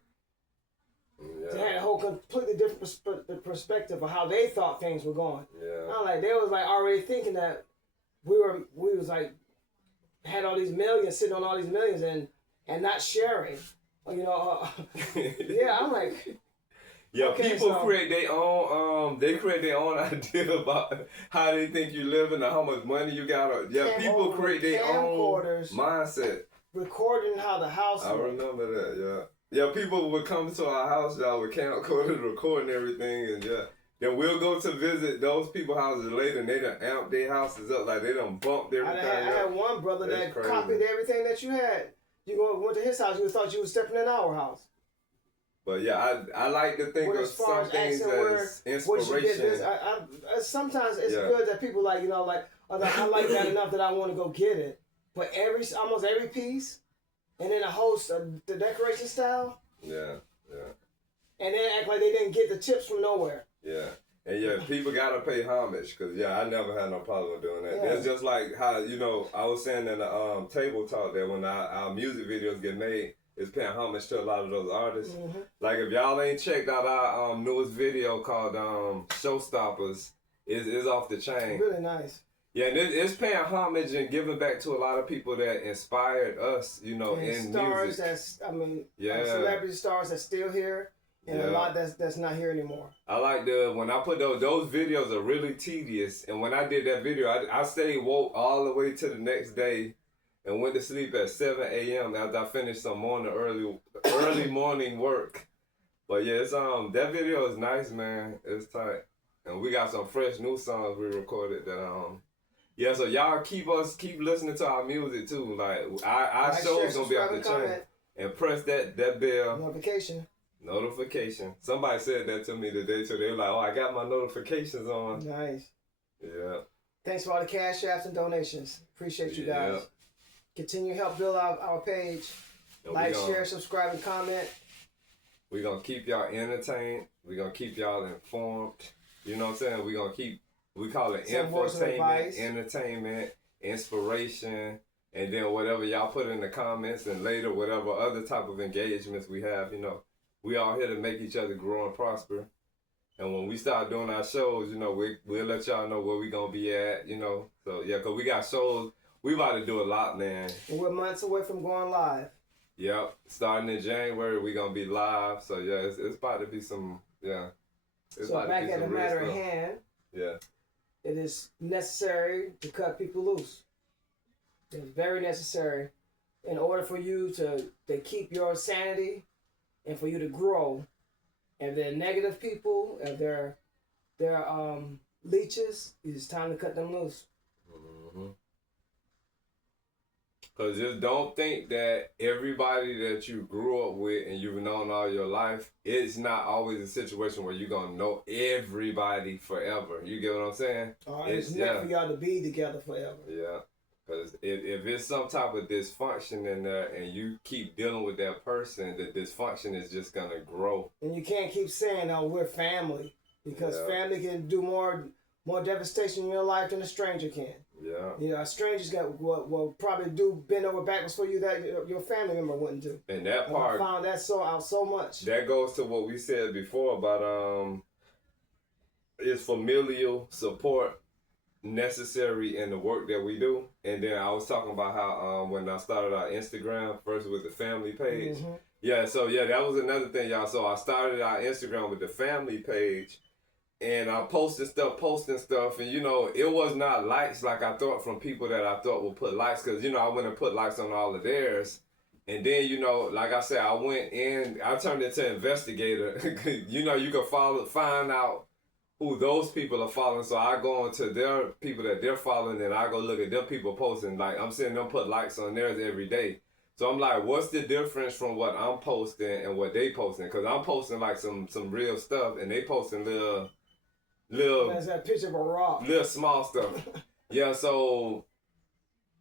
they had a whole completely different perspective of how they thought things were going. Yeah. I'm like, they was like already thinking that we was like, had all these millions, sitting on all these millions and not sharing. Yeah, I'm like, yeah. Okay, people create their own. They create their own idea about how they think you living or how much money you got. Yeah, people create their own mindset. Recording how the house. I remember that. Yeah. People would come to our house, y'all, with camcorders recording everything, and then we'll go to visit those people's houses later, and they done amped their houses up, like they done bumped everything. I had one brother that copied everything that you had. You went to his house, you thought you was stepping in our house. But yeah, I like to think of some things as inspiration. Sometimes it's good that people like, I like that enough that I want to go get it. But almost every piece, and then a host of the decoration style. Yeah. And then act like they didn't get the tips from nowhere. Yeah. And people gotta pay homage, cause I never had no problem doing that. Yeah. It's just like how I was saying in the table talk that when our music videos get made, it's paying homage to a lot of those artists. Mm-hmm. Like if y'all ain't checked out our newest video called Showstoppers, is off the chain. Really nice. Yeah, and it's paying homage and giving back to a lot of people that inspired us, in stars music. Celebrity stars that's still here. And a lot that's not here anymore. I like when I put those videos are really tedious. And when I did that video, I stayed woke all the way to the next day and went to sleep at 7 a.m. after I finished some early morning work. But yeah, it's that video is nice, man. It's tight. And we got some fresh new songs we recorded that yeah, so y'all keep listening to our music too. Like our show's gonna be off the chain. And press that bell notification. Somebody said that to me today, so they were like, "Oh, I got my notifications on." Nice. Yeah. Thanks for all the cash apps and donations. Appreciate you guys. Continue to help build our page. And like, share, subscribe, and comment. We're gonna keep y'all entertained. We're gonna keep y'all informed. You know what I'm saying? We're gonna we call it infotainment, entertainment, inspiration, and then whatever y'all put in the comments, and later whatever other type of engagements we have, you know, we all here to make each other grow and prosper. And when we start doing our shows, you know, we'll let y'all know where we gonna be at, you know. So yeah, cause we got shows. We about to do a lot, man. And we're months away from going live. Yep, starting in January, we gonna be live. So yeah, it's about to be some, yeah. It's so back at the matter at hand. Yeah. It is necessary to cut people loose. It's very necessary in order for you to keep your sanity and for you to grow. And they're negative people, and they're leeches, it's time to cut them loose. Because just don't think that everybody that you grew up with and you've known all your life, it's not always a situation where you're going to know everybody forever. You get what I'm saying? It's meant for y'all to be together forever. Yeah. Because if it's some type of dysfunction in there and you keep dealing with that person, the dysfunction is just going to grow. And you can't keep saying, oh, we're family. Because family can do more devastation in your life than a stranger can. Yeah. You know, a stranger's will probably bend over backwards for you that your family member wouldn't do. And that part, I found that out so much. That goes to what we said before about is familial support necessary in the work that we do. And then I was talking about how when I started our Instagram first with the family page. Mm-hmm. Yeah, so yeah, that was another thing, y'all. So I started our Instagram with the family page. And I posting stuff, and you know, it was not likes like I thought from people that I thought would put likes, because you know, I went and put likes on all of theirs. And then, you know, like I said, I went in, I turned into investigator. You know, you can find out who those people are following. So I go into their people that they're following, and I go look at them people posting. Like, I'm seeing them put likes on theirs every day. So I'm like, what's the difference from what I'm posting and what they posting? Because I'm posting like some real stuff, and they posting little that's that picture of a rock. Little small stuff. Yeah, so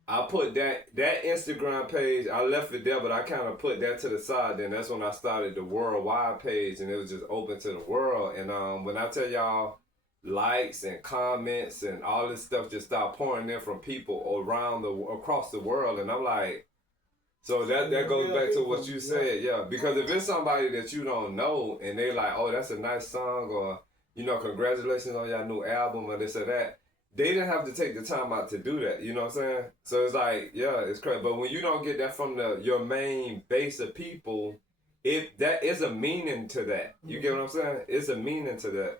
I put that Instagram page, I left it there, but I kind of put that to the side. Then that's when I started the worldwide page, and it was just open to the world. And when I tell y'all, likes and comments and all this stuff just started pouring in from people across the world, and I'm like, so that goes back to what you said, yeah. Because if it's somebody that you don't know and they like, oh, that's a nice song, or you know, congratulations on your new album or this or that. They didn't have to take the time out to do that. You know what I'm saying? So it's like, yeah, it's crazy. But when you don't get that from your main base of people, that is a meaning to that. You get what I'm saying? It's a meaning to that.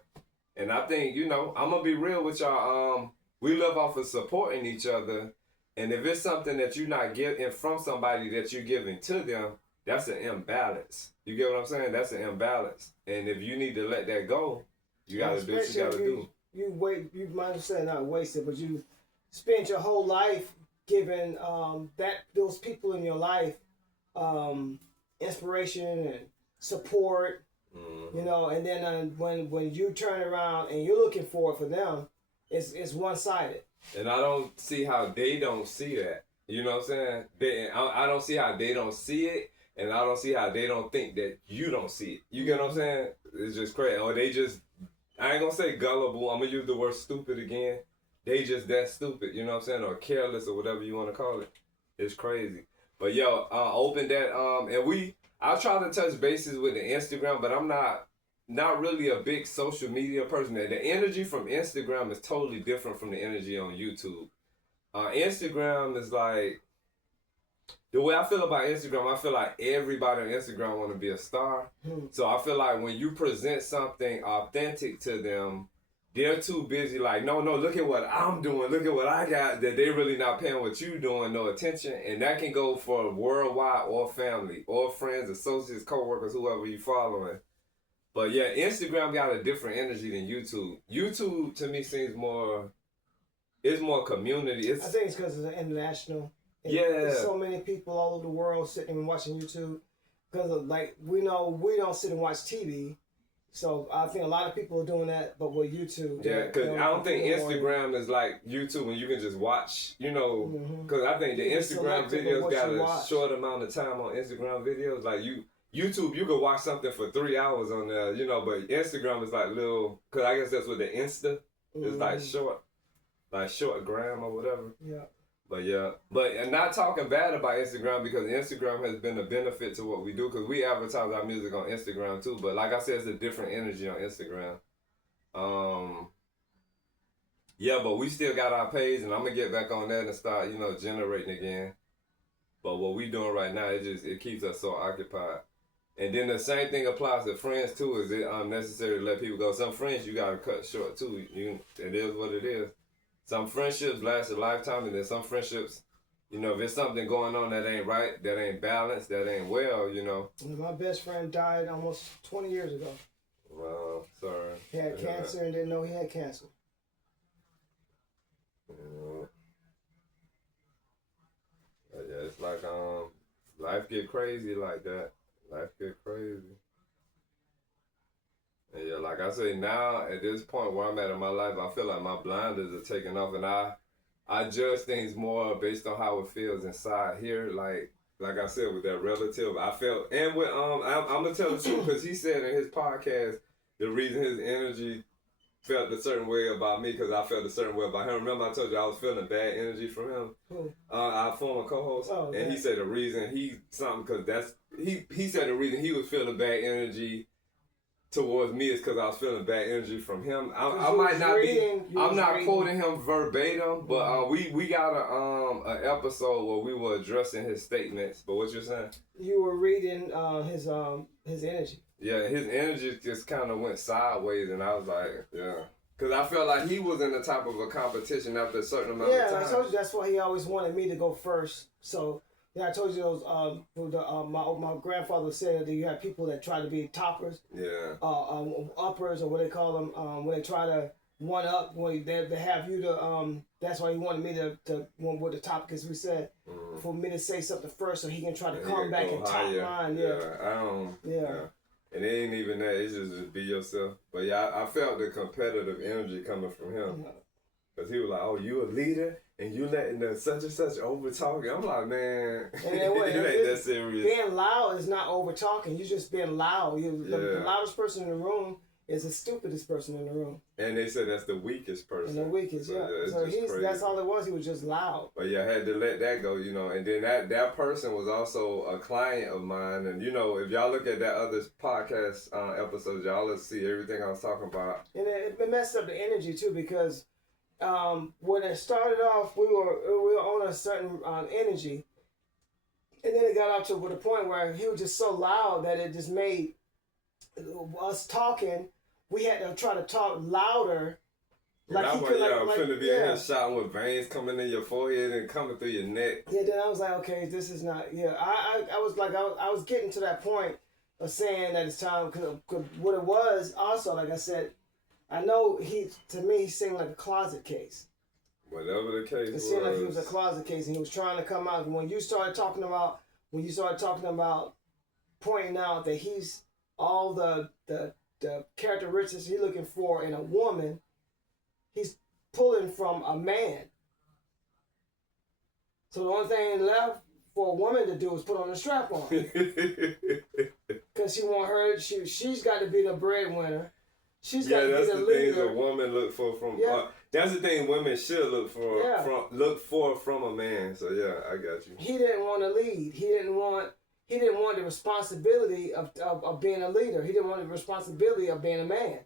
And I think, you know, I'm going to be real with y'all. We live off of supporting each other. And if it's something that you're not getting from somebody that you're giving to them, that's an imbalance. You get what I'm saying? That's an imbalance. And if you need to let that go, you gotta do what you gotta do. You might have said not wasted, but you spent your whole life giving those people in your life inspiration and support. Mm-hmm. You know, and then when you turn around and you're looking for it for them, it's one sided. And I don't see how they don't see that. You know what I'm saying? I don't see how they don't see it, and I don't see how they don't think that you don't see it. You get what I'm saying? It's just crazy. Or they just, I ain't gonna say gullible, I'm gonna use the word stupid again. They just that stupid, you know what I'm saying? Or careless or whatever you wanna call it. It's crazy. But yo, open that, and I try to touch bases with the Instagram, but I'm not really a big social media person. The energy from Instagram is totally different from the energy on YouTube. Instagram is like, the way I feel about Instagram, I feel like everybody on Instagram want to be a star. So I feel like when you present something authentic to them, they're too busy like, no, look at what I'm doing, look at what I got, that they really not paying what you doing no attention. And that can go for worldwide or family or friends, associates, co-workers, whoever you following. But yeah, Instagram got a different energy than YouTube. YouTube to me seems more, it's more community. I think it's because it's international. Yeah. There's so many people all over the world sitting and watching YouTube. Because like we know we don't sit and watch TV. So I think a lot of people are doing that, but with YouTube. Yeah, because I don't think Instagram is like YouTube and you can just watch, you know, because I think the Instagram videos got a short amount of time on Instagram videos. Like YouTube, you could watch something for 3 hours on there, you know, but Instagram is like little, because I guess that's what the Insta is like short gram or whatever. Yeah. But yeah, and not talking bad about Instagram because Instagram has been a benefit to what we do because we advertise our music on Instagram too. But like I said, it's a different energy on Instagram. Yeah, but we still got our page and I'm gonna get back on that and start, you know, generating again. But what we doing right now, it keeps us so occupied. And then the same thing applies to friends too. Is it unnecessary to let people go? Some friends you gotta cut short too. It is what it is. Some friendships last a lifetime, and then some friendships, you know, if there's something going on that ain't right, that ain't balanced, that ain't well, you know. My best friend died almost 20 years ago. Well, sorry. He had cancer and didn't know he had cancer. Yeah. But yeah, it's like life get crazy like that. Life get crazy. And yeah, like I say now, at this point where I'm at in my life, I feel like my blinders are taking off, and I judge things more based on how it feels inside here. Like I said, with that relative, I felt, and with I'm gonna tell the truth because he said in his podcast the reason his energy felt a certain way about me because I felt a certain way about him. Remember I told you I was feeling bad energy from him. Who? Our former co-host, and he said the reason he said the reason he was feeling bad energy towards me is because I was feeling bad energy from him. I might not be. I'm not quoting him verbatim, but we got an episode where we were addressing his statements. But what you're saying? You were reading his energy. Yeah, his energy just kind of went sideways, and I was like, yeah. Because I felt like he was in the type of a competition after a certain amount of time. Yeah, I told you that's why he always wanted me to go first. So, yeah, I told you those. My grandfather said that you have people that try to be toppers. Yeah. Uppers, or what they call them, when they try to one up, when they have you to. That's why he wanted me to one with the top, because we said for me to say something first, so he can try to come back and top line. Yeah. And it ain't even that, it's just be yourself. But yeah, I felt the competitive energy coming from him. Because he was like, oh, you a leader and you letting the such and such over talking. I'm like, man, it ain't that serious. Being loud is not over talking. You just being loud. The loudest person in the room is the stupidest person in the room. And they said that's the weakest person. And the weakest, so, that's all it was. He was just loud. But yeah, I had to let that go, you know. And then that person was also a client of mine. And, you know, if y'all look at that other podcast episode, y'all will see everything I was talking about. And it messed up the energy, too, because when it started off, we were on a certain energy. And then it got up to the point where he was just so loud that it just made us talking. We had to try to talk louder. Like that's why y'all finna be in here shouting with veins coming in your forehead and coming through your neck. Yeah, then I was like, okay, this is not. Yeah, I was like, I was getting to that point of saying that it's time. Cause what it was also, like I said, I know he seemed like a closet case. Whatever the case was. It seemed like he was a closet case, and he was trying to come out. And when you started talking about pointing out that he's all the characteristics he's looking for in a woman, he's pulling from a man. So the only thing left for a woman to do is put on a strap on. Because she's got to be the breadwinner. She's got to be the leader. That's the things a woman look for from. That's the thing women should look for from a man. So yeah, I got you. He didn't want to lead. He didn't want the responsibility of being a leader. He didn't want the responsibility of being a man.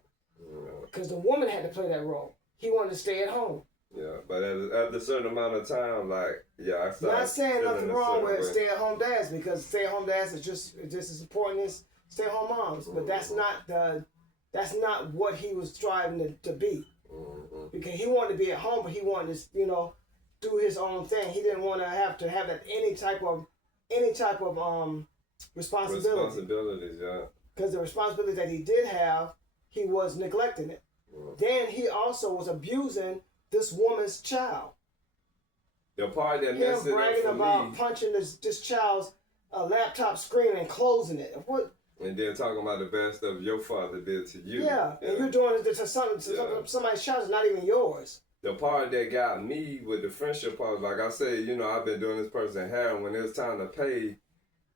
Because the woman had to play that role. He wanted to stay at home. Yeah, but after a certain amount of time, I started. Not saying nothing wrong with stay-at-home dads, because stay-at-home dads are just as important as stay-at-home moms. But that's not what he was striving to be. because he wanted to be at home, but he wanted to, you know, do his own thing. He didn't want to have that any type of responsibility. Responsibilities, yeah. Because the responsibility that he did have, he was neglecting it. Then he also was abusing this woman's child. The part that Him messed it up bragging for about me, punching this child's laptop screen and closing it. What? and then talking about the bad stuff your father did to you. Yeah, and you're doing it to somebody's child is not even yours. The part that got me with the friendship part, like I said, you know, I've been doing this person hair, and when it was time to pay,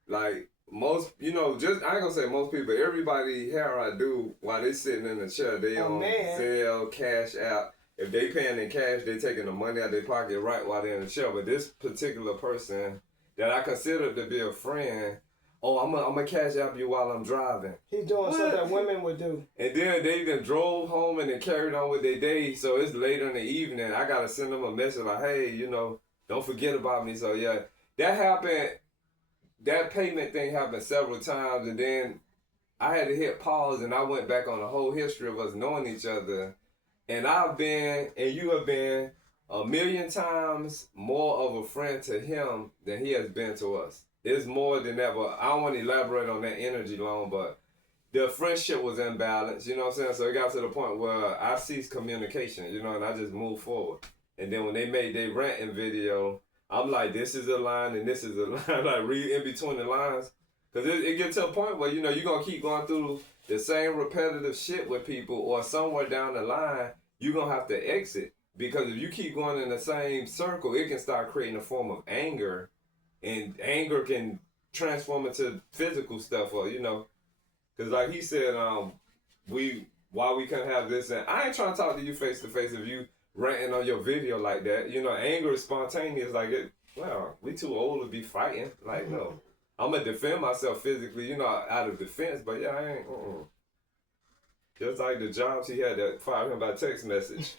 like most, you know, just I ain't gonna say most people, everybody hair I do while they sitting in the chair, they on Zelle, Cash App. If they paying in cash, they taking the money out of their pocket right while they're in the chair. But this particular person that I consider to be a friend, I'm gonna cash app you while I'm driving. He's doing something that women would do. And then they even drove home and then carried on with their day. So it's later in the evening. I gotta send them a message like, hey, you know, don't forget about me. So yeah, that happened. That payment thing happened several times, and then I had to hit pause, and I went back on the whole history of us knowing each other. And I've been, and you have been, 1,000,000 times more of a friend to him than he has been to us. It's more than that, but I don't want to elaborate on that energy long, but the friendship was imbalanced, you know what I'm saying? So it got to the point where I ceased communication, you know, and I just moved forward. And then when they made their ranting video, I'm like, this is a line and this is a line. Like, read in between the lines. Because it gets to a point where, you know, you're going to keep going through the same repetitive shit with people, or somewhere down the line, you're going to have to exit. Because if you keep going in the same circle, it can start creating a form of anger. And anger can transform into physical stuff, or, you know. Because like he said, why we couldn't have this. And I ain't trying to talk to you face to face if you ranting on your video like that. You know, anger is spontaneous. Like, well, we too old to be fighting. Like, no. I'm going to defend myself physically, you know, out of defense. But, yeah, I ain't. Just like the jobs he had that fired him by text message.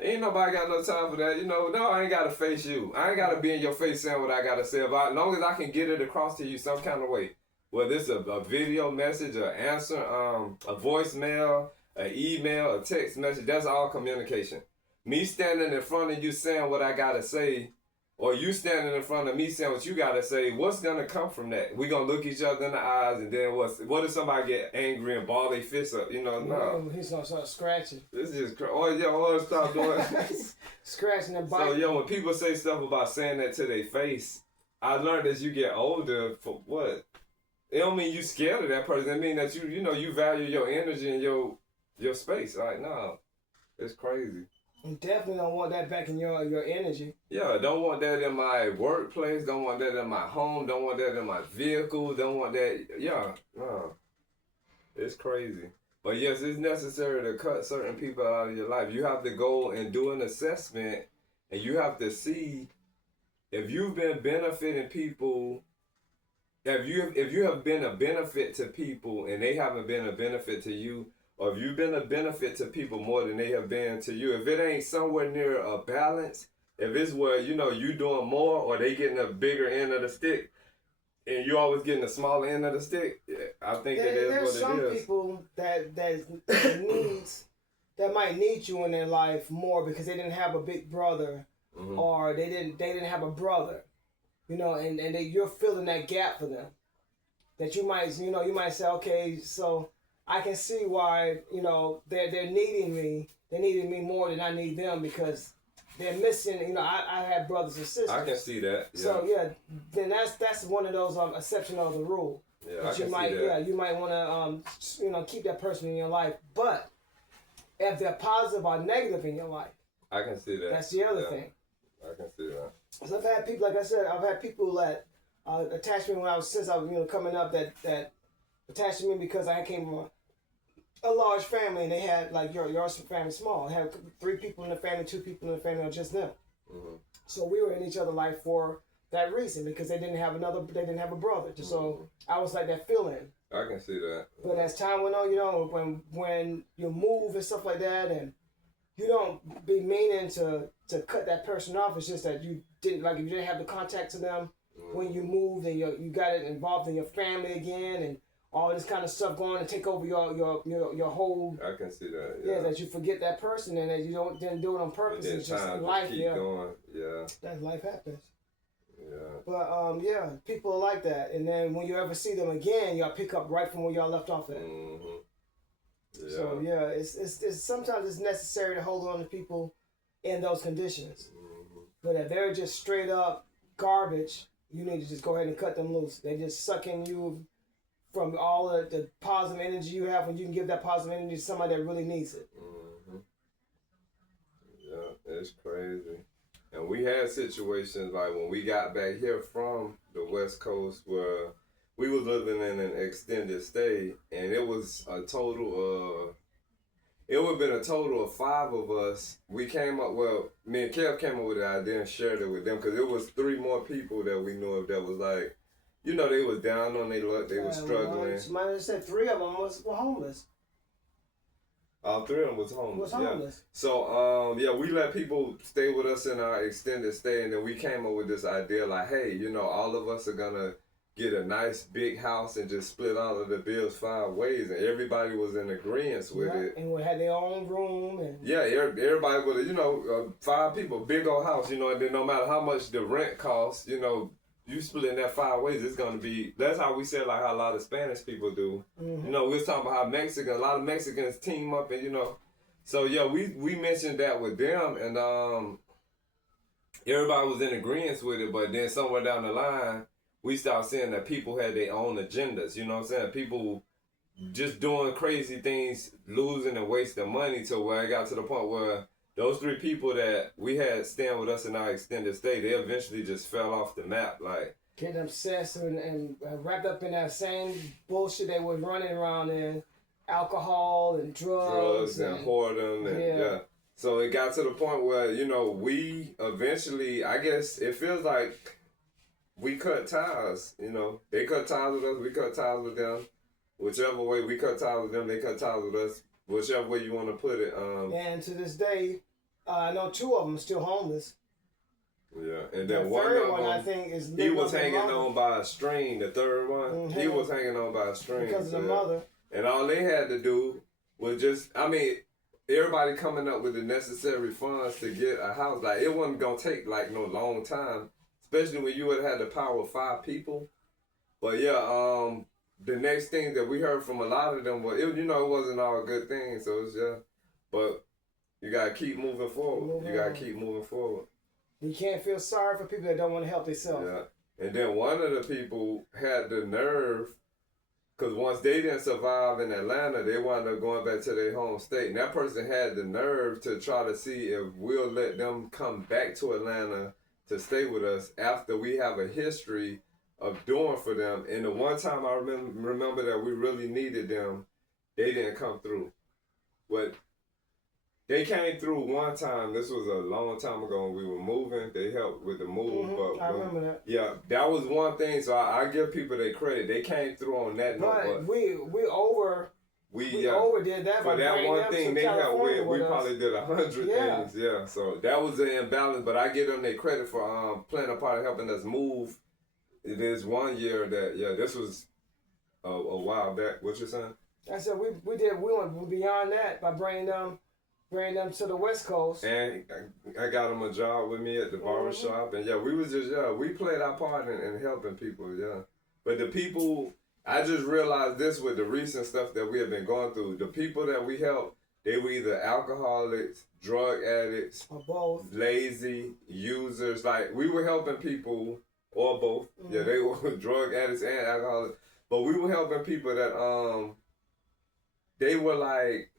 Ain't nobody got no time for that. You know, no, I ain't got to face you. I ain't got to be in your face saying what I got to say. As long as I can get it across to you some kind of way. Whether it's a video message, an answer, a voicemail, an email, a text message, that's all communication. Me standing in front of you saying what I got to say, or you standing in front of me saying what you got to say, what's going to come from that? We going to look each other in the eyes, and then what if somebody get angry and ball their fists up? You know, no. He's going to start scratching. This is stop doing scratching and biting. So, yo, when people say stuff about saying that to their face, I learned as you get older, for what? It don't mean you scared of that person. It mean that you know, you value your energy and your space. Like, no, it's crazy. You definitely don't want that back in your energy. Yeah, don't want that in my workplace. Don't want that in my home. Don't want that in my vehicle. Don't want that. Yeah, no. It's crazy. But yes, it's necessary to cut certain people out of your life. You have to go and do an assessment, and you have to see if you've been benefiting people. If you have been a benefit to people and they haven't been a benefit to you, or if you've been a benefit to people more than they have been to you, if it ain't somewhere near a balance, if it's where, you know, you doing more or they getting a bigger end of the stick and you always getting the smaller end of the stick, I think that is what it is. There's some people that might need you in their life more because they didn't have a big brother, or they didn't have a brother. You know, and you're filling that gap for them. That you might say, okay, so I can see why, you know, they're needing me. They're needing me more than I need them because they're missing. You know, I have brothers and sisters. I can see that. Yeah. So yeah, then that's one of those exception of the rule. Yeah, that you might you might want to keep that person in your life, but if they're positive or negative in your life, I can see that. That's the other thing. I can see that. So I've had people, like I said, that attached me when I was coming up that attached to me because I came from a large family and they had like your family small. They had 3 people in the family, 2 people in the family, or just them. Mm-hmm. So we were in each other's life for that reason because they didn't have a brother. Mm-hmm. So I was like that fill-in. I can see that. But as time went on, you know, when you move and stuff like that, and you don't be meaning to cut that person off. It's just that you didn't, like, if you didn't have the contact to them when you moved and you got it involved in your family again, and all this kind of stuff going and take over your whole. I can see that. Yeah, that you forget that person and that you didn't do it on purpose. And It's just time life. keep Yeah, going. Yeah. that life happens. Yeah. But yeah, people are like that. And then when you ever see them again, y'all pick up right from where y'all left off at. Mm-hmm. Yeah. So yeah, it's sometimes it's necessary to hold on to people in those conditions. Mm-hmm. But if they're just straight up garbage, you need to just go ahead and cut them loose. They just sucking you from all of the positive energy you have when you can give that positive energy to somebody that really needs it. Mm-hmm. Yeah, it's crazy. And we had situations like when we got back here from the West Coast where we was living in an extended stay, and it was a total of, it would have been a total of 5 of us. We came up, well, me and Kev came up with the idea and shared it with them because it was 3 more people that we knew of that was like, you know, they was down on their luck, they was struggling. Somebody said 3 of them were homeless. All 3 of them was homeless. Yeah. So, yeah, we let people stay with us in our extended stay, and then we came up with this idea like, hey, you know, all of us are going to get a nice big house and just split all of the bills 5 ways, and everybody was in agreement with it. And we had their own room. And yeah, everybody with, you know, 5 people, big old house, you know, and then no matter how much the rent costs, you know, you splitting that 5 ways, it's going to be, that's how we said like how a lot of Spanish people do. Mm-hmm. You know, we was talking about how a lot of Mexicans team up and, you know, so yeah, we mentioned that with them, and everybody was in agreement with it, but then somewhere down the line, we started seeing that people had their own agendas, you know what I'm saying? People just doing crazy things, losing and wasting money, to where it got to the point where those 3 people that we had staying with us in our extended stay, they eventually just fell off the map. Like, getting obsessed and wrapped up in that same bullshit they was running around in, alcohol and drugs and whoredom and yeah. So it got to the point where, you know, we eventually, I guess it feels like we cut ties, you know. They cut ties with us, we cut ties with them. Whichever way we cut ties with them, they cut ties with us. Whichever way you want to put it. And to this day, I know 2 of them still homeless. Yeah, and then the one third of one, them, I think, is he was hanging on by a string. The third one, Mm-hmm. he was hanging on by a string because of the mother. And all they had to do was just, I mean, everybody coming up with the necessary funds to get a house. Like, it wasn't gonna take like no long time, especially when you would have had the power of 5 people. But yeah, the next thing that we heard from a lot of them was, you know, it wasn't all a good thing. So it's just, but you gotta keep moving forward. You gotta keep moving forward. You can't feel sorry for people that don't want to help themselves. Yeah, and then one of the people had the nerve, because once they didn't survive in Atlanta, they wound up going back to their home state. And that person had the nerve to try to see if we'll let them come back to Atlanta to stay with us after we have a history of doing for them. And the one time I remember that we really needed them, they didn't come through. But they came through one time. This was a long time ago when we were moving. They helped with the move. Mm-hmm. I remember that. Yeah, that was one thing. So I give people their credit. They came through on that note. But we overdid that. For that one thing, they helped with. We probably did 100 things. Yeah, so that was an imbalance. But I give them their credit for playing a part of helping us move. It is 1 year that, this was a while back. What you saying? I said we went beyond that by bringing them to the West Coast. And I got them a job with me at the barbershop. And we was just, we played our part in helping people, But the people, I just realized this with the recent stuff that we have been going through. The people that we helped, they were either alcoholics, drug addicts, or both, lazy, users. Like, we were helping people, or both. Mm-hmm. Yeah, they were drug addicts and alcoholics. But we were helping people that, they were like,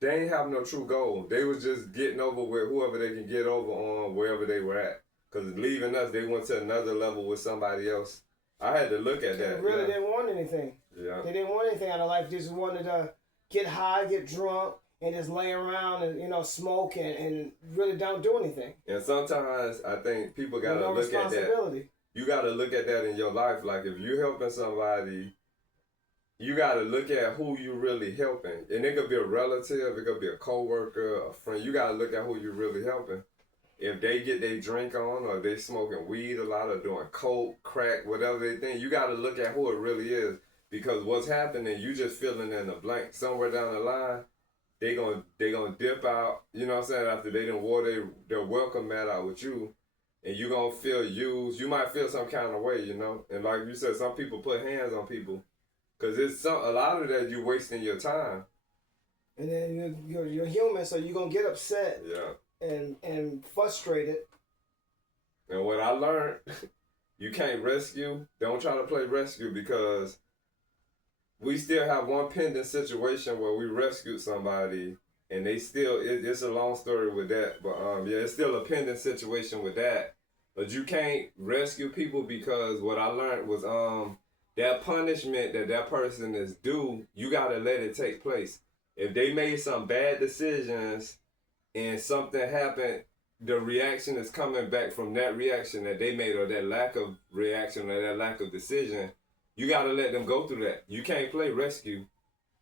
they ain't have no true goal. They was just getting over with whoever they can get over on wherever they were at. Because leaving us, they went to another level with somebody else. I had to look at that. They really didn't want anything. Yeah. They didn't want anything out of life. They just wanted to get high, get drunk, and just lay around and, smoke and really don't do anything. And sometimes I think people got to look at that. You got to look at that in your life. Like, if you're helping somebody, you got to look at who you really helping. And it could be a relative, it could be a coworker, a friend. You got to look at who you really helping. If they get their drink on, or they smoking weed a lot, or doing coke, crack, whatever they think, you got to look at who it really is. because what's happening, you just filling in the blank. Somewhere down the line, they gonna dip out, you know what I'm saying, after they done wore their welcome mat out with you, and you gonna feel used. You might feel some kind of way, you know. And like you said, some people put hands on people, cause it's a lot of that you wasting your time. And then you're human, so you're gonna get upset. Yeah. And frustrated. And what I learned, you can't rescue. Don't try to play rescue, because we still have one pending situation where we rescued somebody, and they still, it's a long story with that, but yeah, it's still a pending situation with that. But you can't rescue people, because what I learned was that punishment that person is due, you gotta let it take place. If they made some bad decisions and something happened, the reaction is coming back from that reaction that they made, or that lack of reaction, or that lack of decision. You gotta let them go through that. You can't play rescue.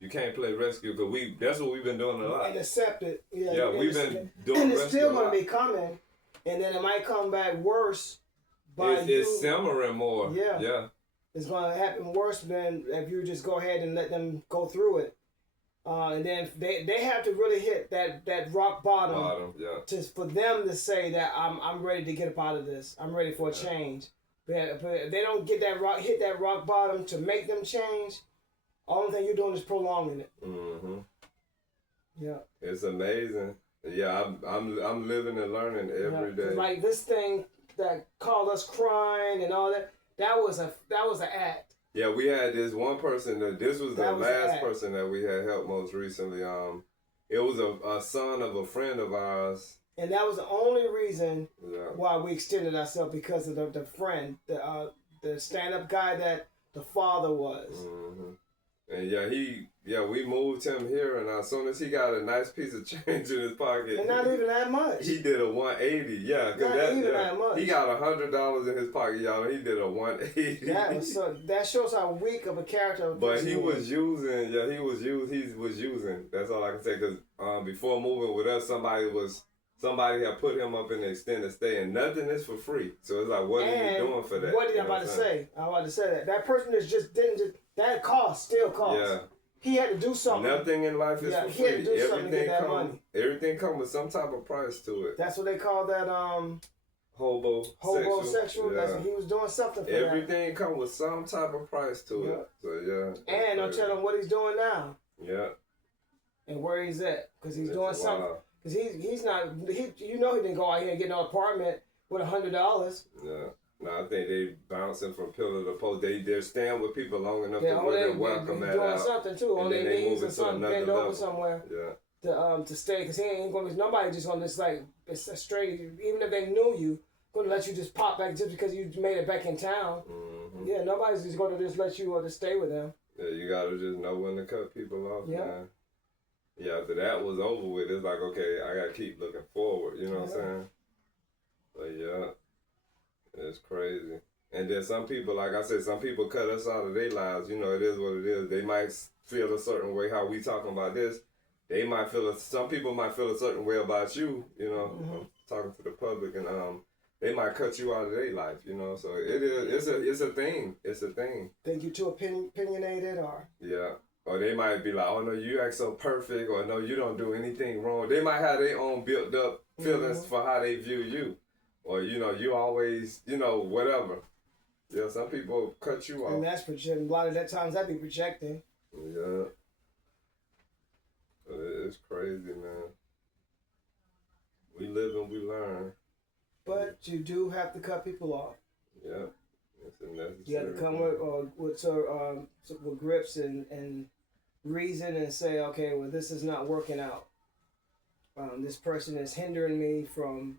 You can't play rescue, because that's what we've been doing a lot. And accept it. Yeah, we've been doing and it's rescue still a gonna lot. be coming, and then it might come back worse. It's simmering more. Yeah. It's gonna happen worse than if you just go ahead and let them go through it. And then they have to really hit that rock bottom, for them to say that I'm ready to get up out of this. I'm ready for a change. But if they don't hit that rock bottom to make them change, only thing you're doing is prolonging it. Mm-hmm. Yeah. It's amazing. Yeah, I'm living and learning every day. Like this thing that called us crying and all that. That was an act. Yeah, we had this one person. This was the last person that we had helped most recently. It was a son of a friend of ours. And that was the only reason why we extended ourselves, because of the friend, the stand-up guy that the father was. Mm-hmm. And we moved him here, and as soon as he got a nice piece of change in his pocket, and not even that much. He did a 180. Yeah, because that much. He got $100 in his pocket, y'all. And he did a 180. That shows how weak of a character. But he was using. Yeah, he was using. That's all I can say. Because before moving with us, somebody had put him up in the extended stay, and nothing is for free. So it's like, what are you doing for that? What did I about to say? I about to say that that person that still costs. Yeah. He had to do something. Nothing in life is for free. He had to do something to get that money. Everything comes with some type of price to it. That's what they call that Hobosexual. Yeah. That's what he was doing something for. Everything comes with some type of price to it. So And I'll tell him what he's doing now. Yeah. And where he's at, because he's doing something. Because he's not. He didn't go out here and get no apartment with $100. Yeah. No, I think they bouncing from pillar to post. They're staying with people long enough to where they're welcome at doing something too. And then they move into another level. Somewhere. Yeah. To stay, because he ain't going to. Nobody just going to just like it's straight. Even if they knew you, going to let you just pop back just because you made it back in town. Mm-hmm. Yeah, nobody's just going to just let you just stay with them. Yeah, you gotta just know when to cut people off, man. Yeah, after that was over with, it's like, okay, I gotta keep looking forward. You know what I'm saying? But it's crazy. And then some people, like I said, some people cut us out of their lives. You know, it is what it is. They might feel a certain way how we talking about this. They might some people might feel a certain way about you. You know, I'm talking to the public, and they might cut you out of their life. You know, so it's a thing. It's a thing. Think you too opinionated, or or they might be like, oh no, you act so perfect, or no, you don't do anything wrong. They might have their own built up feelings for how they view you. Or, you always, whatever. Yeah, some people cut you off. And that's projecting. A lot of that times that be projecting. Yeah. It's crazy, man. We live and we learn. But you do have to cut people off. Yeah. It's a necessary. You have to come with grips and reason and say, okay, well, this is not working out. This person is hindering me from,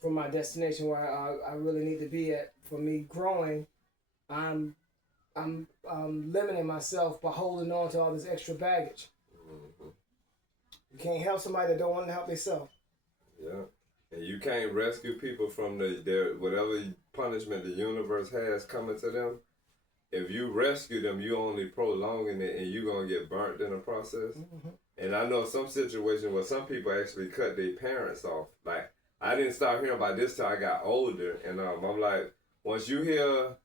from my destination where I really need to be at. For me growing, I'm limiting myself by holding on to all this extra baggage. Mm-hmm. You can't help somebody that don't want to help themselves. Yeah, and you can't rescue people from their whatever punishment the universe has coming to them. If you rescue them, you only prolonging it, and you're gonna get burnt in the process. Mm-hmm. And I know some situations where some people actually cut their parents off. Like, I didn't start hearing about this till I got older, and I'm like, once you hear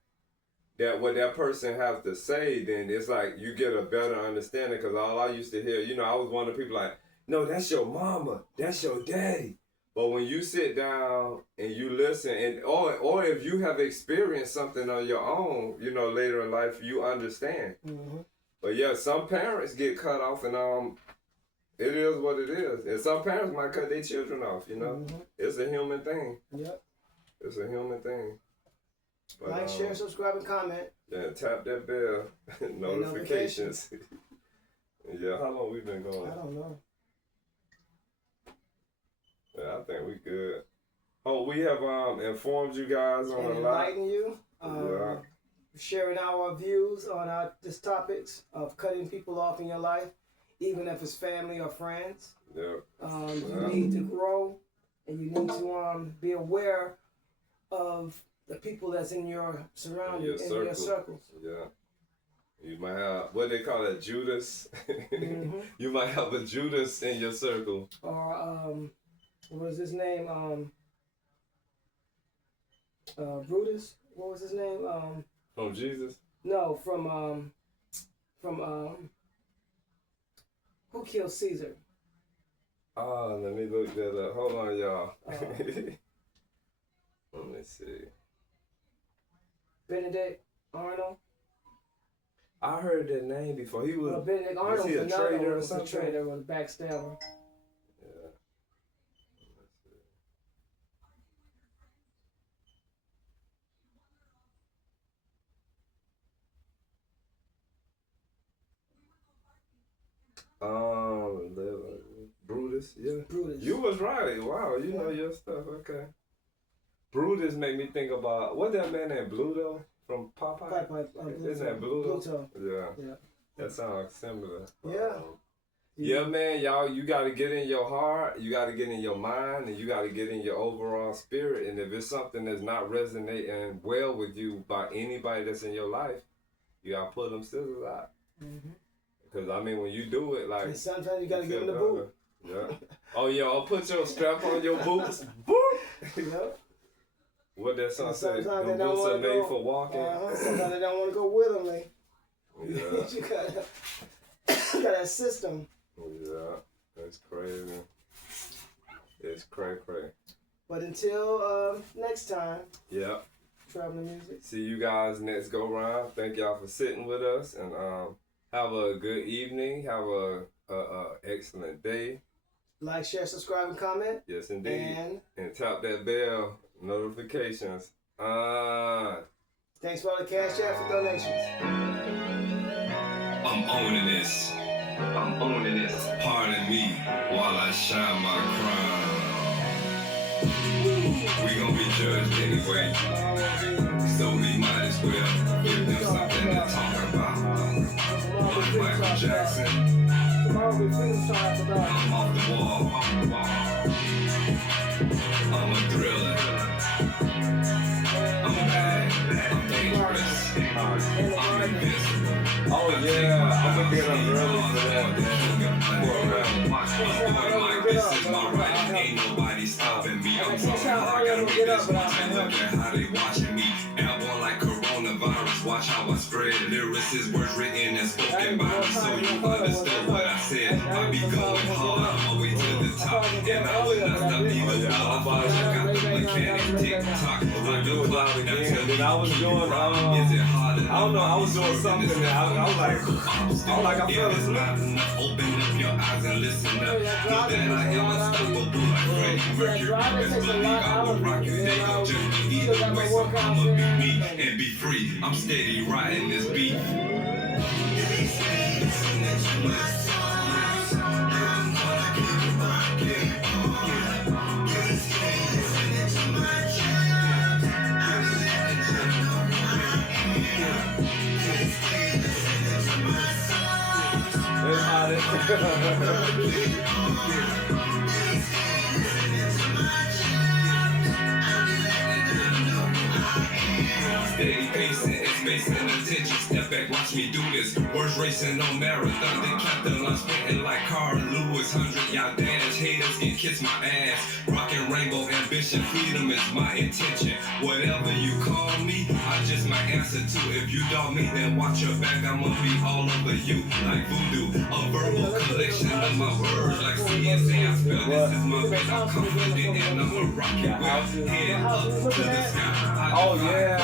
that what that person has to say, then it's like you get a better understanding. Because all I used to hear, you know, I was one of the people like, no, that's your mama, that's your daddy. But when you sit down and you listen, and or if you have experienced something on your own, you know, later in life, you understand. Mm-hmm. But yeah, some parents get cut off, and it is what it is. And some parents might cut their children off, you know. Mm-hmm. It's a human thing. Yep. It's a human thing. But, like, share, subscribe, and comment. Yeah, tap that bell, notifications. Yeah, how long we been going? I don't know. Yeah, I think we good. Oh, we have informed you guys on And a lot. enlighten you. Yeah. Sharing our views on this topics of cutting people off in your life, even if it's family or friends. Yeah. You need to grow, and you need to be aware of the people that's in your surroundings, in your circles. Yeah. You might have, what they call it, Judas. Mm-hmm. You might have a Judas in your circle. Or, what was his name? Brutus? What was his name? From Jesus? No, from who killed Caesar? Oh, let me look that up. Hold on, y'all. Let me see. Benedict Arnold. I heard that name before. He was. Benedict Arnold was he a traitor or was something? a traitor, was a backstabber. Yeah. Brutus, yeah. Brutus. You was right. Wow, you know your stuff. Okay. Brutus made me think about what that man named Bluto from Popeye. Isn't that Bluto? Pluto. Yeah. That sounds similar. Yeah. Yeah, man, y'all, you got to get in your heart, you got to get in your mind, and you got to get in your overall spirit. And if it's something that's not resonating well with you by anybody that's in your life, you got to pull them scissors out. Because, I mean, when you do it, like... And sometimes you got to give them the boot. Yeah. Oh, yeah, I'll put your strap on your boots. Boop! Yep. What that song say? The Sometimes they boots don't are want to made go. for walking. Sometimes they don't want to go willingly. Yeah. You got that system. Yeah, that's crazy. It's cray. But until next time. Yeah. Traveling music. See you guys next go round. Thank y'all for sitting with us, and have a good evening. Have a excellent day. Like, share, subscribe, and comment. Yes, indeed. And tap that bell notifications. thanks for all the cash app for donations. I'm owning this. Pardon me while I shine my crown. We gon' be judged anyway, so we might as well give them something to talk about. Like Michael Jackson, I'm off the wall. I'm a thriller. I'm bad. I'm dangerous. I'm invincible. Oh yeah, I'm gonna get up early for that. This is my right. Ain't nobody stopping me. I'm so hard. Gotta make this one. Look at how they watching me. Airborne like coronavirus. Watch how I spread. Lyrics words written and spoken by me, so you understood what I said. I be going hard. I'm always to the top, and I will not stop either. I got the mechanic tick-tock. Like the clock. Then I was doing, I don't know, I was doing something that I was like, I felt it. Open up your eyes and listen up. Know that I am unstoppable like Freddie Mercury. Best believe I will rock you. They gon' judge me either way, so I'ma be me and be free. I'm steady riding this beat. Steady pacing. space and attention. Step back, watch me do this. Words racing on marathon, they captain. I'm spitting like Carl Lewis. 100 y'all dash, haters can kiss my ass. Rockin' rainbow ambition, freedom is my intention. Whatever you call me, I just might answer to. If you doubt me, then watch your back. I'ma be all over you like voodoo. A verbal collection of my words, like CNC. I spell this is my bitch. I'm confident and I'm a rocket well. Head up to the sky. Oh, yeah.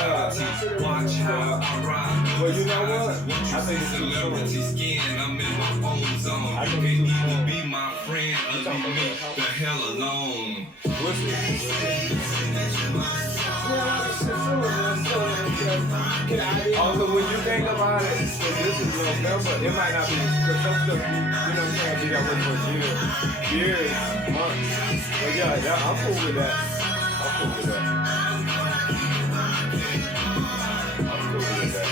Watch how I ride. Well, you know what? I think celebrity skin. I'm in my own zone. You can either be my friend or leave me the hell alone. Also, when you think about it, so this is November, it might not be, because some stuff, you know what I'm saying, be that way for years, months. But yeah, I'm cool with that. I'm cool with that. I'm cool with that.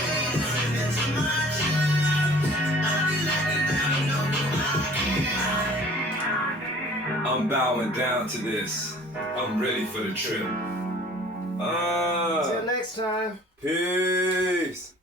I'm bowing down to this. I'm ready for the trip. Till next time. Peace.